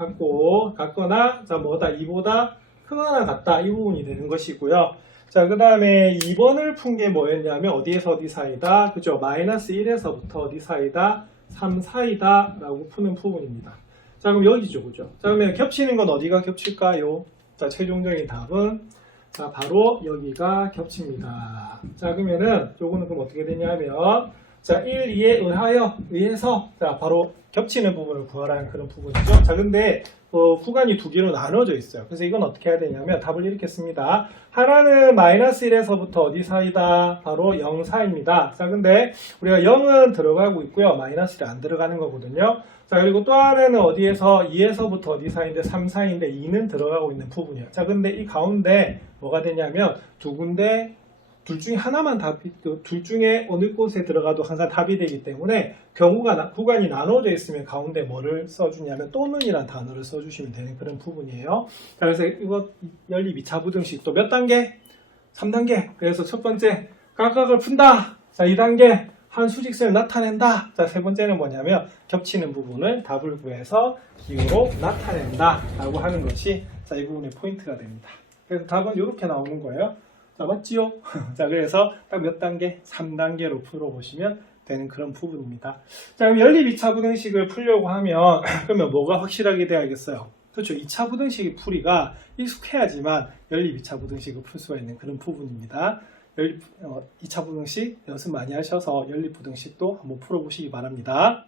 같거나 자, 뭐다? 2보다 크거나 같다. 이 부분이 되는 것이고요. 자, 그 다음에 2번을 푼 게 뭐였냐면 어디에서 어디 사이다? 그죠? 마이너스 1에서부터 어디 사이다? 3 사이다 라고 푸는 부분입니다. 자, 그럼 여기죠. 그죠? 자, 그러면 겹치는 건 어디가 겹칠까요? 자, 최종적인 답은 자, 바로 여기가 겹칩니다. 자, 그러면은 요거는 그럼 어떻게 되냐면 자, 1, 2에 의해서 자, 바로 겹치는 부분을 구하라는 그런 부분이죠. 자, 근데 구간이 두 개로 나눠져 있어요. 그래서 이건 어떻게 해야 되냐면 답을 이렇게 씁니다. 하나는 마이너스 1에서부터 어디 사이다? 바로 0 사이입니다. 자, 근데 우리가 0은 들어가고 있고요. 마이너스 1이 안 들어가는 거거든요. 자, 그리고 또 하나는 어디에서 2에서부터 어디 사이인데 3 사이인데 2는 들어가고 있는 부분이에요. 자, 근데 이 가운데 뭐가 되냐면 두 군데 둘 중에 하나만 둘 중에 어느 곳에 들어가도 항상 답이 되기 때문에 구간이 나눠져 있으면 가운데 뭐를 써주냐면 또는이라는 단어를 써주시면 되는 그런 부분이에요. 자, 그래서 이거 연립 2차 부등식 또 몇 단계? 3단계. 그래서 첫 번째 각각을 푼다. 자, 2단계 한 수직선을 나타낸다. 자, 세 번째는 뭐냐면 겹치는 부분을 답을 구해서 기호로 나타낸다 라고 하는 것이 자, 이 부분의 포인트가 됩니다. 그래서 답은 이렇게 나오는 거예요. 자, 맞지요? 자, 그래서 딱 몇 단계? 3단계로 풀어보시면 되는 그런 부분입니다. 자, 그럼 연립 2차 부등식을 풀려고 하면 그러면 뭐가 확실하게 돼야겠어요? 그렇죠. 2차 부등식 풀이가 익숙해야지만 연립 2차 부등식을 풀 수가 있는 그런 부분입니다. 2차 부등식 연습 많이 하셔서 연립 부등식도 한번 풀어보시기 바랍니다.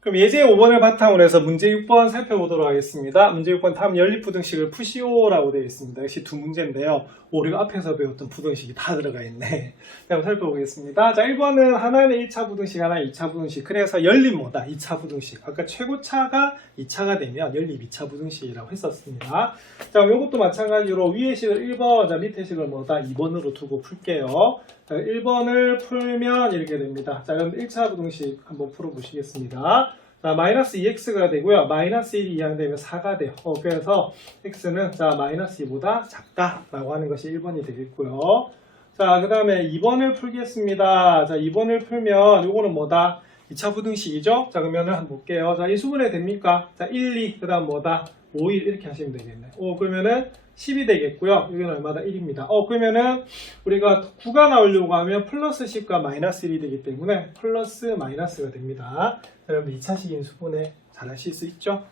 그럼 예제 5번을 바탕으로 해서 문제 6번 살펴보도록 하겠습니다. 문제 6번 다음 연립 부등식을 푸시오라고 되어 있습니다. 역시 두 문제인데요. 우리가 앞에서 배웠던 부등식이 다 들어가 있네. 한번 살펴보겠습니다. 자, 1번은 하나는 1차 부등식, 하나는 2차 부등식. 그래서 연립 뭐다? 2차 부등식. 아까 최고차가 2차가 되면 연립 2차 부등식이라고 했었습니다. 자, 이것도 마찬가지로 위의 식을 1번, 자, 밑에 식을 뭐다? 2번으로 두고 풀게요. 자, 1번을 풀면 이렇게 됩니다. 자, 그럼 1차 부등식 한번 풀어보시겠습니다. 자, 마이너스 2x가 되고요. 마이너스 1이 이항되면 4가 돼요. 그래서 x는 자, 마이너스 2보다 작다라고 하는 것이 1번이 되겠고요. 자, 그 다음에 2번을 풀겠습니다. 자, 2번을 풀면 이거는 뭐다? 2차 부등식이죠? 자, 그러면은 한번 볼게요. 자, 인수분해 됩니까? 자, 1, 2, 그 다음 뭐다? 5, 1 이렇게 하시면 되겠네. 그러면은 10이 되겠고요. 여기는 얼마다? 1입니다. 그러면은 우리가 9가 나오려고 하면 플러스 10과 마이너스 1이 되기 때문에 플러스 마이너스가 됩니다. 여러분 2차식 인수분해 잘 하실 수 있죠?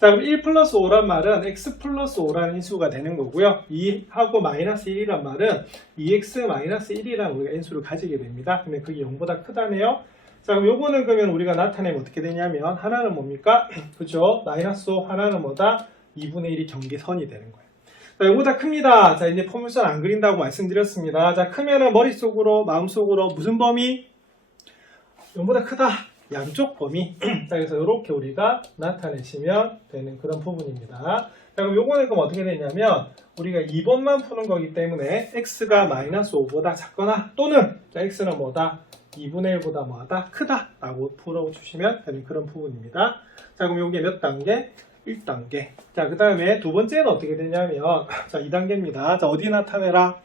자, 그럼 1 플러스 5란 말은 x 플러스 5라는 인수가 되는 거고요. 2하고 마이너스 1이란 말은 2x 마이너스 1이라는 우리가 인수를 가지게 됩니다. 근데 그게 0보다 크다네요. 자, 그럼 요거는 그러면 우리가 나타내면 어떻게 되냐면 하나는 뭡니까? 그죠? 마이너스 5, 하나는 뭐다? 2분의 1이 경계선이 되는 거예요. 자, 요거보다 큽니다. 자, 이제 포물선 안 그린다고 말씀드렸습니다. 자, 크면은 머릿속으로, 마음속으로 무슨 범위? 요거보다 크다. 양쪽 범위. 자, 그래서 이렇게 우리가 나타내시면 되는 그런 부분입니다. 자, 그럼 요거는 그럼 어떻게 되냐면 우리가 2번만 푸는 거기 때문에 x가 마이너스 5보다 작거나 또는 자, x는 뭐다? 2분의 1보다 뭐다? 크다 라고 풀어주시면 되는 그런 부분입니다. 자, 그럼 요게 몇 단계? 1단계. 자, 그 다음에 두 번째는 어떻게 되냐면 자, 2단계입니다. 자, 어디 나타내라?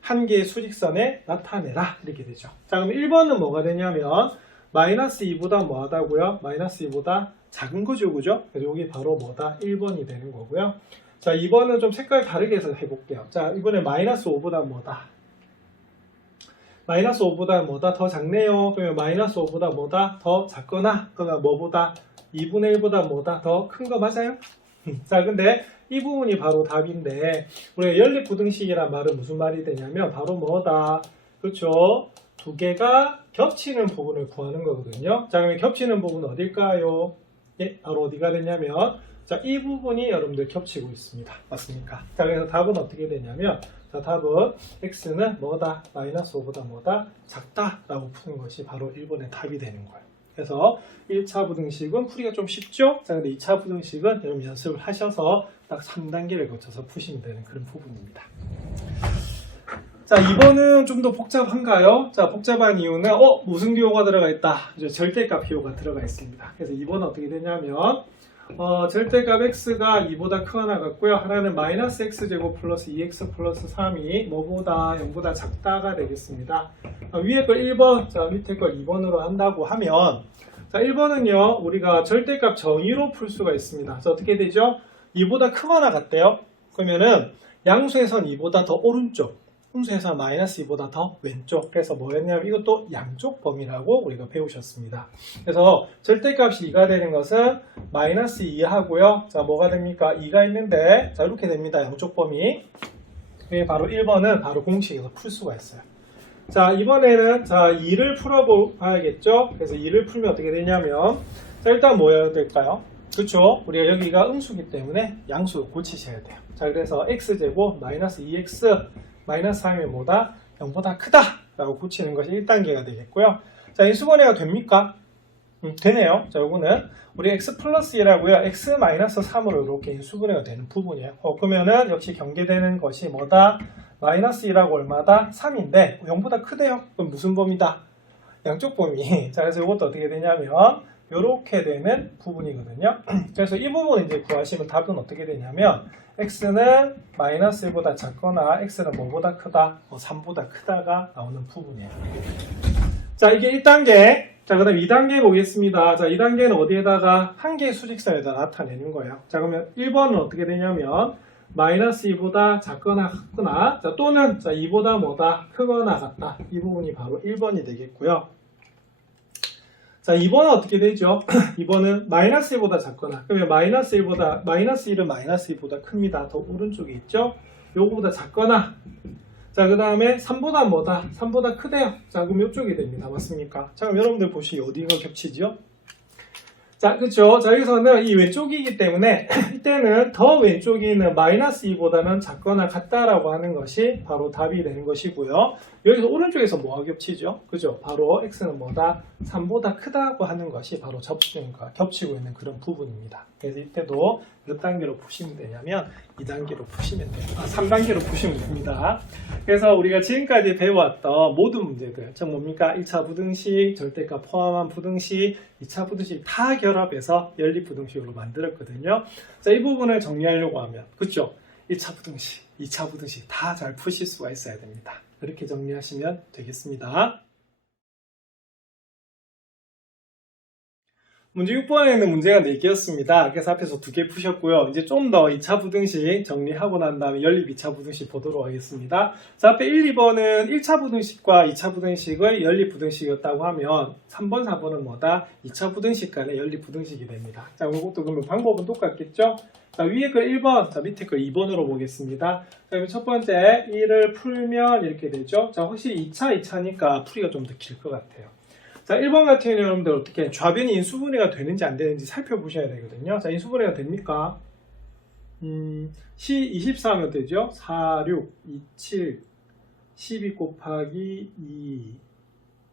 한 개의 수직선에 나타내라 이렇게 되죠. 자, 그럼 1번은 뭐가 되냐면 마이너스 2보다 뭐하다고요? 마이너스 2보다 작은 거죠, 그죠? 그래서 여기 바로 뭐다? 1번이 되는 거고요. 자, 2번은 좀 색깔 다르게 해서 해볼게요. 자, 이번에 마이너스 5보다 뭐다? 마이너스 5보다 뭐다? 더 작네요. 그러면 마이너스 5보다 뭐다? 더 작거나, 그러면 뭐보다? 2분의 1보다 뭐다? 더 큰 거 맞아요? 자, 근데 이 부분이 바로 답인데, 우리가 연립부등식이란 말은 무슨 말이 되냐면, 바로 뭐다? 그렇죠? 두 개가 겹치는 부분을 구하는 거거든요. 자, 그러면 겹치는 부분은 어딜까요? 예, 바로 어디가 되냐면, 자, 이 부분이 여러분들 겹치고 있습니다. 맞습니까? 자, 그래서 답은 어떻게 되냐면, 자, 답은 x는 뭐다? 마이너스 5보다 뭐다? 작다라고 푸는 것이 바로 1번의 답이 되는 거예요. 그래서 1차 부등식은 풀이가 좀 쉽죠? 자, 근데 2차 부등식은 여러분 연습을 하셔서 딱 3단계를 거쳐서 푸시면 되는 그런 부분입니다. 자, 2번은 좀 더 복잡한가요? 자, 복잡한 이유는 무슨 기호가 들어가 있다? 절대값 기호가 들어가 있습니다. 그래서 2번은 어떻게 되냐면 절대값 x가 2보다 크거나 같고요. 하나는 마이너스 x제곱 플러스 2x 플러스 3이 뭐보다 0보다 작다가 되겠습니다. 위에 걸 1번, 자, 밑에 걸 2번으로 한다고 하면 자, 1번은요. 우리가 절대값 정의로 풀 수가 있습니다. 자, 어떻게 되죠? 2보다 크거나 같대요. 그러면은 양수에선 2보다 더 오른쪽, 음수에서 마이너스 2보다 더 왼쪽. 그래서 뭐였냐면 이것도 양쪽 범위라고 우리가 배우셨습니다. 그래서 절대값이 2가 되는 것은 마이너스 2 하고요. 자, 뭐가 됩니까? 2가 있는데 자, 이렇게 됩니다. 양쪽 범위. 바로 1번은 바로 공식에서 풀 수가 있어요. 자, 이번에는 자, 2를 풀어봐야겠죠? 그래서 2를 풀면 어떻게 되냐면 자, 일단 뭐여야 될까요? 그렇죠? 우리가 여기가 음수기 때문에 양수 고치셔야 돼요. 자, 그래서 x제곱 마이너스 2x 마이너스 3이 뭐다? 0보다 크다! 라고 고치는 것이 1단계가 되겠고요. 자, 인수분해가 됩니까? 되네요. 자, 요거는 우리 x 플러스 1하고요. x 마이너스 3으로 이렇게 인수분해가 되는 부분이에요. 그러면은 역시 경계되는 것이 뭐다? 마이너스 1하고 얼마다? 3인데 0보다 크대요. 그럼 무슨 범위다? 양쪽 범위. 자, 그래서 이것도 어떻게 되냐면 이렇게 되는 부분이거든요. 그래서 이 부분 이제 구하시면 답은 어떻게 되냐면 x는 마이너스 1보다 작거나 x는 뭐보다 크다? 3보다 크다가 나오는 부분이에요. 자, 이게 1단계. 자, 그 다음 2단계 보겠습니다. 자, 2단계는 어디에다가 한 개의 수직선에다 나타내는 거예요. 자, 그러면 1번은 어떻게 되냐면 마이너스 2보다 작거나 같거나 자, 또는 자, 2보다 뭐다? 크거나 같다. 이 부분이 바로 1번이 되겠고요. 자, 2번은 어떻게 되죠? 2번은 마이너스 1보다 작거나 그러면 마이너스 1은 마이너스 2보다 큽니다. 더 오른쪽에 있죠? 요거보다 작거나 자, 그 다음에 3보다 뭐다? 3보다 크대요. 자, 그럼 이쪽이 됩니다. 맞습니까? 자, 그럼 여러분들 보시기 어디가 겹치죠? 자, 그쵸. 자, 여기서는 이 왼쪽이기 때문에 이때는 더 왼쪽에 있는 마이너스 2보다는 작거나 같다라고 하는 것이 바로 답이 되는 것이고요. 여기서 오른쪽에서 뭐가 겹치죠? 그죠? 바로 x는 뭐다? 3보다 크다고 하는 것이 바로 겹치고 있는 그런 부분입니다. 그래서 이때도 몇 단계로 푸시면 되냐면 2단계로 푸시면 돼요. 3단계로 푸시면 됩니다. 그래서 우리가 지금까지 배워왔던 모든 문제들, 즉 뭡니까? 1차 부등식, 절대값 포함한 부등식, 2차 부등식 다 결합해서 연립부등식으로 만들었거든요. 자, 이 부분을 정리하려고 하면, 그쵸? 1차 부등식, 2차 부등식 다 잘 푸실 수가 있어야 됩니다. 그렇게 정리하시면 되겠습니다. 문제 6번에는 문제가 4개였습니다. 그래서 앞에서 2개 푸셨고요. 이제 좀 더 2차 부등식 정리하고 난 다음에 연립 2차 부등식 보도록 하겠습니다. 자, 앞에 1, 2번은 1차 부등식과 2차 부등식의 연립 부등식이었다고 하면 3번, 4번은 뭐다? 2차 부등식 간의 연립 부등식이 됩니다. 자, 이것도 그러면 방법은 똑같겠죠? 자, 위에 거 1번, 자, 밑에 거 2번으로 보겠습니다. 자, 그럼 첫 번째 1을 풀면 이렇게 되죠? 자, 확실히 2차니까 풀이가 좀 더 길 것 같아요. 자, 1번 같은 경우는 여러분들 어떻게 좌변이 인수분해가 되는지 안 되는지 살펴보셔야 되거든요. 자, 인수분해가 됩니까? 24 하면 되죠? 4, 6, 2, 7, 12 곱하기 2,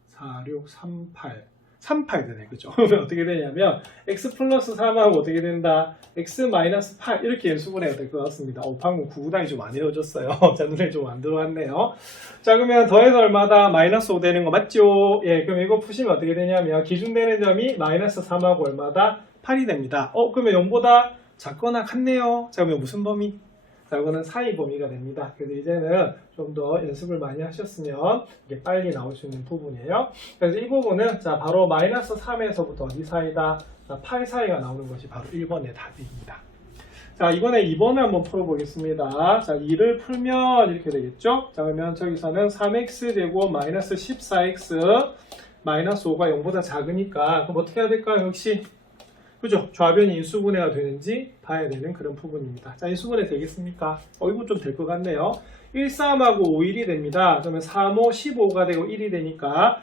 4, 6, 3, 8. 38 되네. 그죠? 그러면 어떻게 되냐면, x 플러스 3하고 어떻게 된다? x 마이너스 8. 이렇게 인수분해가 될 것 같습니다. 방금 구구단이 좀 안 이루어졌어요. 자, 눈에 좀 안 들어왔네요. 자, 그러면 더해서 얼마다? 마이너스 5 되는 거 맞죠? 예, 그럼 이거 푸시면 어떻게 되냐면, 기준되는 점이 마이너스 3하고 얼마다? 8이 됩니다. 그러면 0보다 작거나 같네요. 자, 그러면 무슨 범위? 자, 이거는 사이 범위가 됩니다. 그래서 이제는 좀 더 연습을 많이 하셨으면 이게 빨리 나올 수 있는 부분이에요. 그래서 이 부분은 자, 바로 마이너스 3에서부터 어디 사이다? 자, 8 사이가 나오는 것이 바로 1번의 답입니다. 자, 이번에 2번을 한번 풀어보겠습니다. 자, 2를 풀면 이렇게 되겠죠? 자, 그러면 저기서는 3x제곱 마이너스 14x 마이너스 5가 0보다 작으니까 그럼 어떻게 해야 될까요? 역시 그죠? 좌변이 인수분해가 되는지 봐야 되는 그런 부분입니다. 자, 인수분해 되겠습니까? 이거 좀 될 것 같네요. 1, 3하고 5, 1이 됩니다. 그러면 3, 5, 15가 되고 1이 되니까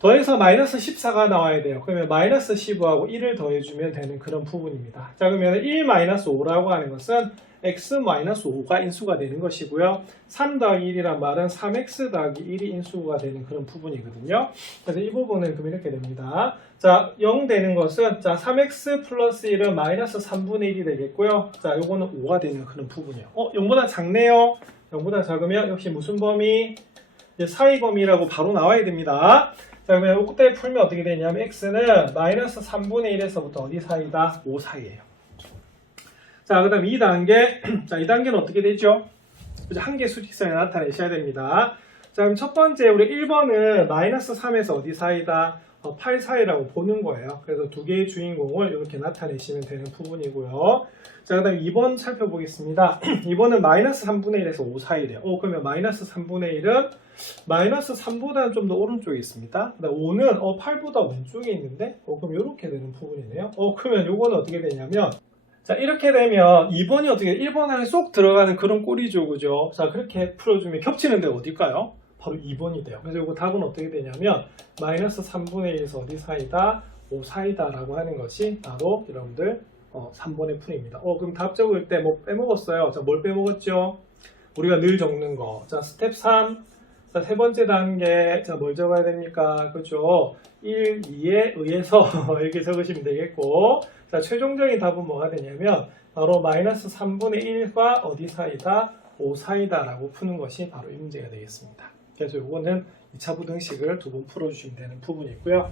더해서 마이너스 14가 나와야 돼요. 그러면 마이너스 15하고 1을 더해주면 되는 그런 부분입니다. 자, 그러면 1 마이너스 5라고 하는 것은 x 마이너스 5가 인수가 되는 것이고요. 3 더하기 1이란 말은 3x 더하기 1이 인수가 되는 그런 부분이거든요. 그래서 이 부분은 그럼 이렇게 됩니다. 자, 0 되는 것은 자 3x 플러스 1은 마이너스 3분의 1이 되겠고요. 자, 요거는 5가 되는 그런 부분이에요. 0보다 작네요. 0보다 작으면 역시 무슨 범위? 이제 사이 범위라고 바로 나와야 됩니다. 자, 그러면 이때 풀면 어떻게 되냐면 x는 마이너스 3분의 1에서부터 어디 사이다? 5 사이예요. 자, 그 다음 2단계. 자, 2단계는 어떻게 되죠? 한계 수직선에 나타내셔야 됩니다. 자, 그럼 첫 번째, 우리 1번은 마이너스 3에서 어디 사이다? 8 사이라고 보는 거예요. 그래서 두 개의 주인공을 이렇게 나타내시면 되는 부분이고요. 자, 그 다음 2번 살펴보겠습니다. 2번은 마이너스 3분의 1에서 5 사이래요. 그러면 마이너스 3분의 1은 마이너스 3보다는 좀 더 오른쪽에 있습니다. 그 다음 5는 8보다 왼쪽에 있는데, 그럼 이렇게 되는 부분이네요. 그러면 요거는 어떻게 되냐면, 자, 이렇게 되면 2번이 어떻게 1번 안에 쏙 들어가는 그런 꼴이죠. 그죠? 자, 그렇게 풀어주면 겹치는 데가 어딜까요? 바로 2번이 돼요. 그래서 이거 답은 어떻게 되냐면 마이너스 3분의 1에서 어디 사이다? 5 사이다 라고 하는 것이 바로 여러분들 3번의 풀입니다. 그럼 답 적을 때 뭐 빼먹었어요? 자, 뭘 빼먹었죠? 우리가 늘 적는 거. 자, 스텝 3. 자, 세 번째 단계. 자, 뭘 적어야 됩니까? 그렇죠? 1, 2에 의해서 이렇게 적으시면 되겠고. 자, 최종적인 답은 뭐가 되냐면 바로 마이너스 3분의 1과 어디 사이다? 5 사이다 라고 푸는 것이 바로 이 문제가 되겠습니다. 그래서 이거는 2차 부등식을 두 번 풀어주시면 되는 부분이고요.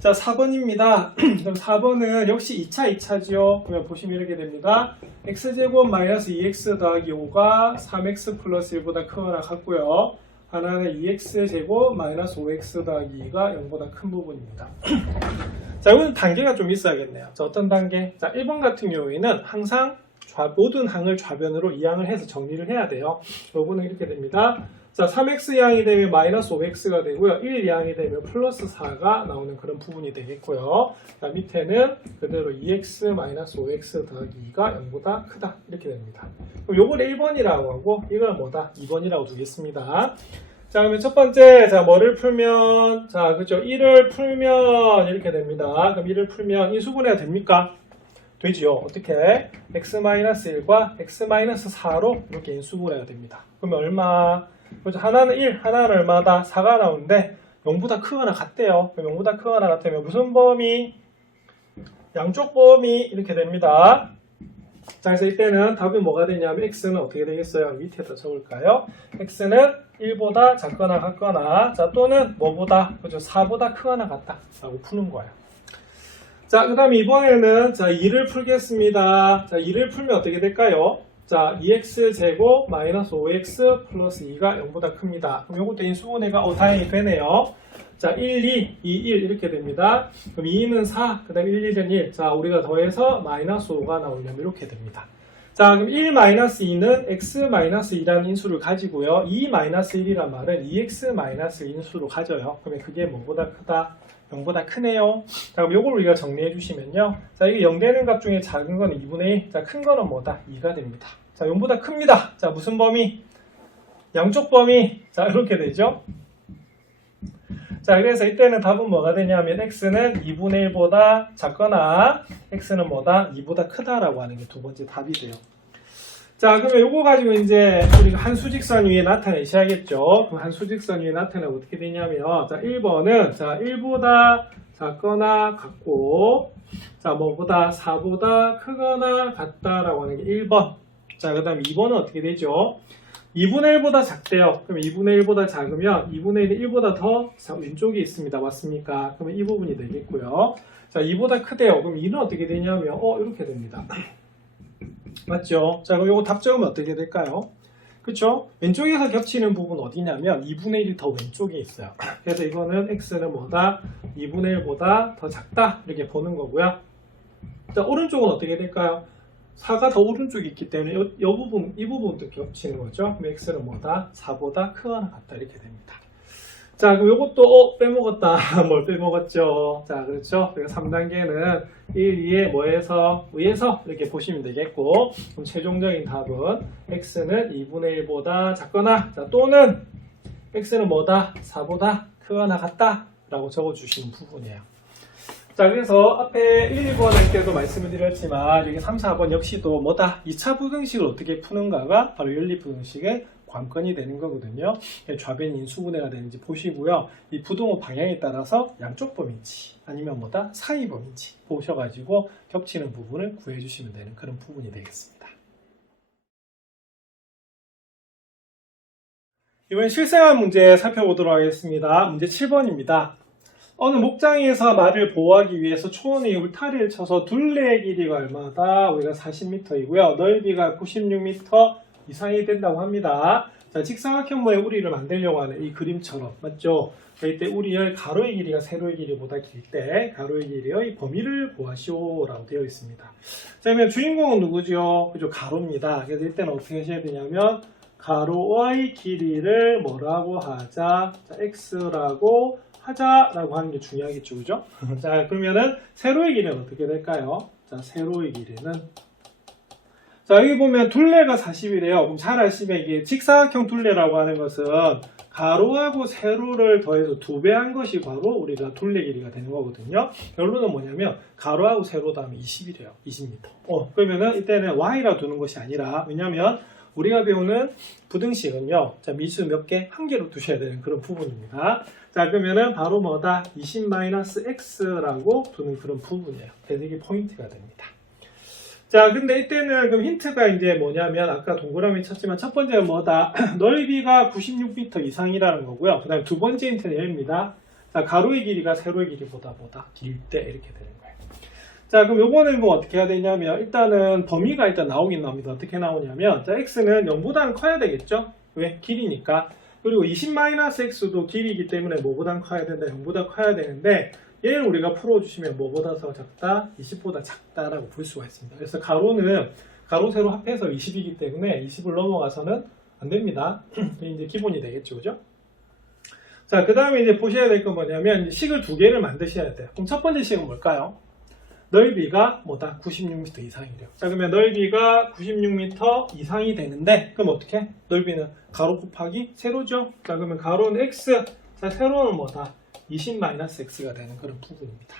자, 4번입니다. 그럼 4번은 역시 2차지요. 그러면 보시면 이렇게 됩니다. x제곱 마이너스 2x 더하기 5가 3x 플러스 1보다 크거나 같고요. 하나는 2x제곱 마이너스 5x 더하기 2가 0보다 큰 부분입니다. 자, 이거는 단계가 좀 있어야겠네요. 자, 어떤 단계? 자, 1번 같은 경우에는 항상 모든 항을 좌변으로 이항을 해서 정리를 해야 돼요. 요거는 이렇게 됩니다. 자, 3x 이항이 되면 마이너스 5x가 되고요. 1 이항이 되면 플러스 4가 나오는 그런 부분이 되겠고요. 자, 밑에는 그대로 2x 마이너스 5x 더하기 2가 0보다 크다. 이렇게 됩니다. 그럼 요거를 1번이라고 하고 이걸 뭐다? 2번이라고 두겠습니다. 자, 그러면 첫 번째, 자, 뭐를 풀면, 자, 그죠? 1을 풀면 이렇게 됩니다. 그럼 1을 풀면 인수분해가 됩니까? 되지요. 어떻게? x-1과 x-4로 이렇게 인수분해가 됩니다. 그러면 얼마? 그죠? 하나는 1, 하나는 얼마다? 4가 나오는데 0보다 크거나 같대요. 그럼 0보다 크거나 같으면 무슨 범위? 양쪽 범위 이렇게 됩니다. 자, 그래서 이때는 답이 뭐가 되냐면 x는 어떻게 되겠어요? 밑에다 적을까요? x는 1보다 작거나 같거나 자 또는 뭐보다? 그죠? 4보다 크거나 같다 라고 푸는 거예요. 자, 그 다음 이번에는 자 2를 풀겠습니다. 자, 2를 풀면 어떻게 될까요? 자, 2x제곱 마이너스 5x 플러스 2가 0보다 큽니다. 그럼 이것도 인수분해가 다행히 되네요. 자, 1, 2, 2, 1 이렇게 됩니다. 그럼 2는 4, 그 다음 1, 1은 1. 자, 우리가 더해서 마이너스 5가 나오려면 이렇게 됩니다. 자, 그럼 1-2는 x-2라는 인수를 가지고요. 2-1이란 말은 2x- 인수로 가져요. 그러면 그게 뭐보다 크다? 0보다 크네요. 자, 그럼 요걸 우리가 정리해 주시면요. 자, 이게 0 되는 값 중에 작은 거는 2분의 1. 자, 큰 거는 뭐다? 2가 됩니다. 자, 0보다 큽니다. 자, 무슨 범위? 양쪽 범위. 자, 이렇게 되죠. 자, 그래서 이때는 답은 뭐가 되냐면 x는 2분의 1보다 작거나 x는 뭐다? 2보다 크다라고 하는 게 두 번째 답이 돼요. 자, 그러면 요거 가지고 이제 우리가 한 수직선 위에 나타내셔야겠죠. 그럼 한 수직선 위에 나타내면 어떻게 되냐면, 자, 1번은, 자, 1보다 작거나 같고, 자, 뭐보다 4보다 크거나 같다라고 하는 게 1번. 자, 그 다음에 2번은 어떻게 되죠? 2분의 1보다 작대요. 그럼 2분의 1보다 작으면 2분의 1은 1보다 더 왼쪽에 있습니다. 맞습니까? 그러면 이 부분이 되겠고요. 자, 2보다 크대요. 그럼 2는 어떻게 되냐면, 이렇게 됩니다. 맞죠? 자, 그럼 요거 답 적으면 어떻게 될까요? 그쵸? 왼쪽에서 겹치는 부분 어디냐면 2분의 1이 더 왼쪽에 있어요. 그래서 이거는 x는 뭐다? 2분의 1보다 더 작다. 이렇게 보는 거고요. 자, 오른쪽은 어떻게 될까요? 4가 더 오른쪽에 있기 때문에 이 부분도 겹치는 거죠. 그럼 x는 뭐다? 4보다 크거나 같다. 이렇게 됩니다. 자, 그럼 요것도 빼먹었다. 뭘 빼먹었죠? 자, 그렇죠? 그래서 3단계는 1, 2에 뭐에서? 의에서 이렇게 보시면 되겠고, 그럼 최종적인 답은 x는 2분의 1보다 작거나, 자, 또는 x는 뭐다? 4보다 크거나 같다. 라고 적어주시는 부분이에요. 자, 그래서 앞에 1, 2번 할 때도 말씀을 드렸지만 여기 3, 4번 역시도 뭐다? 2차 부등식을 어떻게 푸는가가 바로 연립부등식의 관건이 되는 거거든요. 좌변 인수분해가 되는지 보시고요. 이 부동호 방향에 따라서 양쪽 범위인지 아니면 뭐다? 사이 범위인지 보셔가지고 겹치는 부분을 구해주시면 되는 그런 부분이 되겠습니다. 이번 실생활 문제 살펴보도록 하겠습니다. 문제 7번입니다. 어느 목장에서 말을 보호하기 위해서 초원에 울타리를 쳐서 둘레의 길이가 얼마다? 우리가 40m이고요. 넓이가 96m 이상이 된다고 합니다. 자, 직사각형모의 우리를 만들려고 하는 이 그림처럼, 맞죠? 이때 우리의 가로의 길이가 세로의 길이보다 길 때 가로의 길이의 범위를 구하시오 라고 되어 있습니다. 자, 그러면 주인공은 누구죠? 그죠? 가로입니다. 그래서 이때는 어떻게 하셔야 되냐면 가로의 길이를 뭐라고 하자? 자, x라고 하자라고 하는 게 중요하겠죠, 그죠? 자, 그러면은 세로의 길이는 어떻게 될까요? 자, 세로의 길이는, 자, 여기 보면 둘레가 40이래요. 그럼 잘 아시면 이게 직사각형 둘레라고 하는 것은 가로하고 세로를 더해서 2배 한 것이 바로 우리가 둘레 길이가 되는 거거든요. 결론은 뭐냐면 가로하고 세로 다음에 20이래요. 20m. 그러면은 이때는 y라 두는 것이 아니라, 왜냐면 우리가 배우는 부등식은요, 자, 미수 몇 개? 한 개로 두셔야 되는 그런 부분입니다. 자, 그러면은 바로 뭐다? 20-x라고 두는 그런 부분이에요. 그래서 이게 포인트가 됩니다. 자, 근데 이때는 그럼 힌트가 이제 뭐냐면 아까 동그라미 쳤지만 첫 번째는 뭐다? 넓이가 96m 이상이라는 거고요. 그 다음에 두 번째 힌트는 얘입니다. 자, 가로의 길이가 세로의 길이보다 길 때 이렇게 되는 거예요. 자, 그럼 요거는 뭐 어떻게 해야 되냐면 일단은 범위가 일단 나오긴 나옵니다. 어떻게 나오냐면, 자, x는 0보다는 커야 되겠죠? 왜? 길이니까. 그리고 20-x도 길이기 때문에 뭐보단 커야 된다? 0보다 커야 되는데, 얘를 우리가 풀어주시면 뭐보다 더 작다? 20보다 작다라고 볼 수가 있습니다. 그래서 가로는 가로 세로 합해서 20이기 때문에 20을 넘어가서는 안 됩니다. 이제 기본이 되겠죠, 그죠? 자, 그 다음에 이제 보셔야 될 건 뭐냐면 이제 식을 두 개를 만드셔야 돼요. 그럼 첫 번째 식은 뭘까요? 넓이가 뭐다? 96m 이상이래요. 자, 그러면 넓이가 96m 이상이 되는데, 그럼 어떻게? 넓이는 가로 곱하기 세로죠? 자, 그러면 가로는 x, 자, 세로는 뭐다? 20-x가 되는 그런 부분입니다.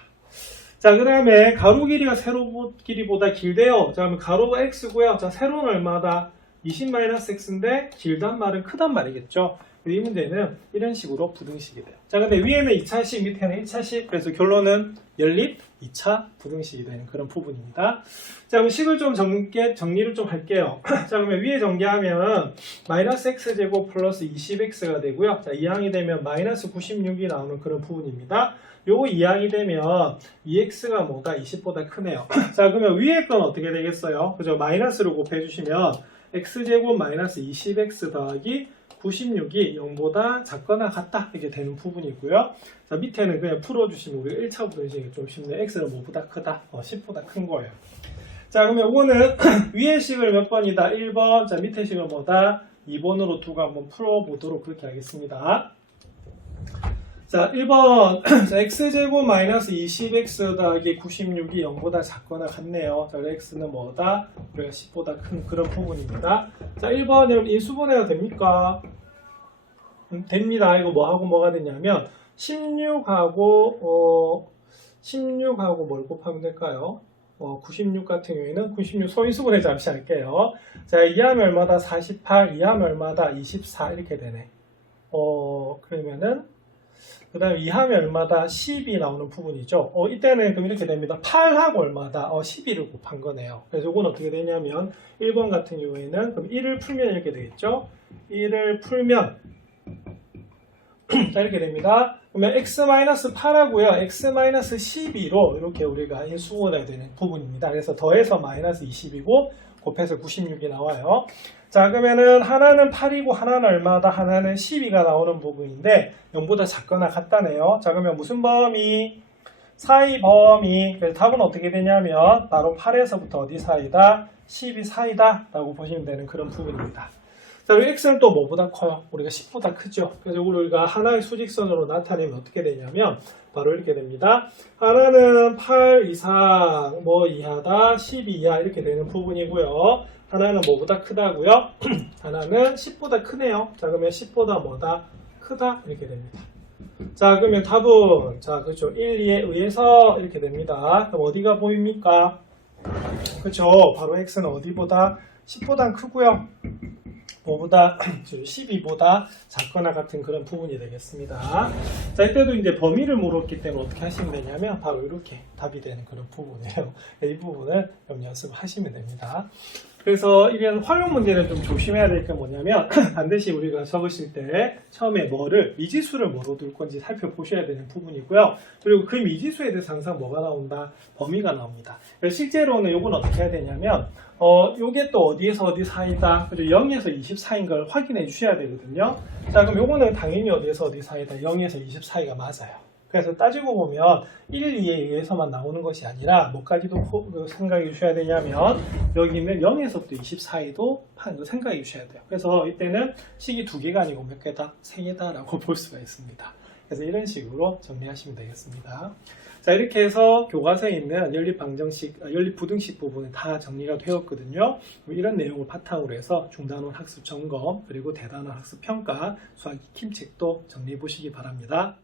자, 그 다음에 가로 길이가 세로 길이보다 길대요. 자, 그러면 가로가 x고요. 자, 세로는 얼마다? 20-x인데 길단 말은 크단 말이겠죠. 이 문제는 이런 식으로 부등식이 돼요. 자, 근데 위에는 2차식, 밑에는 1차식. 그래서 결론은 연립 2차 부등식이 되는 그런 부분입니다. 자, 그럼 식을 좀 정리를 좀 할게요. 자, 그러면 위에 전개하면 마이너스 x제곱 플러스 20x가 되고요. 자, 2항이 되면 마이너스 96이 나오는 그런 부분입니다. 요거 2항이 되면 2x가 뭐가 20보다 크네요. 자, 그러면 위에 건 어떻게 되겠어요? 그죠? 마이너스를 곱해주시면 x제곱 마이너스 20x 더하기 96이 0보다 작거나 같다 이렇게 되는 부분이고요. 자, 밑에는 그냥 풀어주시면 우리가 1차부터 이제 좀 쉽네. x는 뭐보다 크다? 10보다 큰 거예요. 자, 그러면 이거는 위에 식을 몇 번이다? 1번. 자, 밑에 식을 뭐다? 2번으로 두고 한번 풀어보도록 그렇게 하겠습니다. 자, 1번. 자, x제곱 마이너스 20x 더하기 96이 0보다 작거나 같네요. 자, x는 뭐다? 우리가 10보다 큰 그런 부분입니다. 자, 1번 여러분 인수분해가 됩니까? 됩니다. 이거 뭐하고 뭐가 되냐면 16하고 뭘 곱하면 될까요? 96 같은 경우에는 96 소인수분해 잠시 할게요. 자, 2하면 얼마다? 48, 2하면 얼마다? 24 이렇게 되네. 그러면은 그 다음에 2하면 얼마다? 10이 나오는 부분이죠. 이때는 그럼 이렇게 됩니다. 8하고 얼마다? 12를 곱한 거네요. 그래서 이건 어떻게 되냐면 1번 같은 경우에는 그럼 1을 풀면 이렇게 되겠죠. 1을 풀면 자, 이렇게 됩니다. 그러면 x-8하고요. x-12로 이렇게 우리가 인수분해가 되는 부분입니다. 그래서 더해서 마이너스 20이고 곱해서 96이 나와요. 자, 그러면은 하나는 8이고 하나는 얼마다? 하나는 12가 나오는 부분인데 0보다 작거나 같다네요. 자, 그러면 무슨 범위? 사이 범위. 그래서 답은 어떻게 되냐면 바로 8에서부터 어디 사이다? 12 사이다 라고 보시면 되는 그런 부분입니다. 자, 그리고 x는 또 뭐보다 커요? 우리가 10보다 크죠. 그래서 우리가 하나의 수직선으로 나타내면 어떻게 되냐면 바로 이렇게 됩니다. 하나는 8 이상 뭐 이하다, 12 이하 이렇게 되는 부분이고요. 하나는 뭐보다 크다고요? 하나는 10보다 크네요. 자, 그러면 10보다 뭐다? 크다 이렇게 됩니다. 자, 그러면 답은 자, 그렇죠. 1, 2에 의해서 이렇게 됩니다. 그럼 어디가 보입니까? 그렇죠. 바로 x는 어디보다? 10보다 크고요. 뭐보다 12보다 작거나 같은 그런 부분이 되겠습니다. 자, 이때도 이제 범위를 물었기 때문에 어떻게 하시면 되냐면 바로 이렇게 답이 되는 그런 부분이에요. 이 부분을 좀 연습하시면 됩니다. 그래서 이런 활용 문제는 좀 조심해야 될 게 뭐냐면 반드시 우리가 적으실 때 처음에 뭐를 미지수를 뭐로 둘 건지 살펴보셔야 되는 부분이고요. 그리고 그 미지수에 대해서 항상 뭐가 나온다? 범위가 나옵니다. 실제로는 이건 어떻게 해야 되냐면 요게 또 어디에서 어디 사이다? 그리고 0에서 20 사이인 걸 확인해 주셔야 되거든요. 자, 그럼 요거는 당연히 어디에서 어디 사이다? 0에서 20 사이가 맞아요. 그래서 따지고 보면 1, 2에 의해서만 나오는 것이 아니라 뭐까지도 생각해 주셔야 되냐면 여기는 0에서부터 20 사이도 생각해 주셔야 돼요. 그래서 이때는 식이 두 개가 아니고 몇 개다? 세 개다라고 볼 수가 있습니다. 그래서 이런 식으로 정리하시면 되겠습니다. 자, 이렇게 해서 교과서에 있는 연립부등식 부분은 다 정리가 되었거든요. 이런 내용을 바탕으로 해서 중단원 학습 점검 그리고 대단원 학습 평가 수학 익힘책도 정리해 보시기 바랍니다.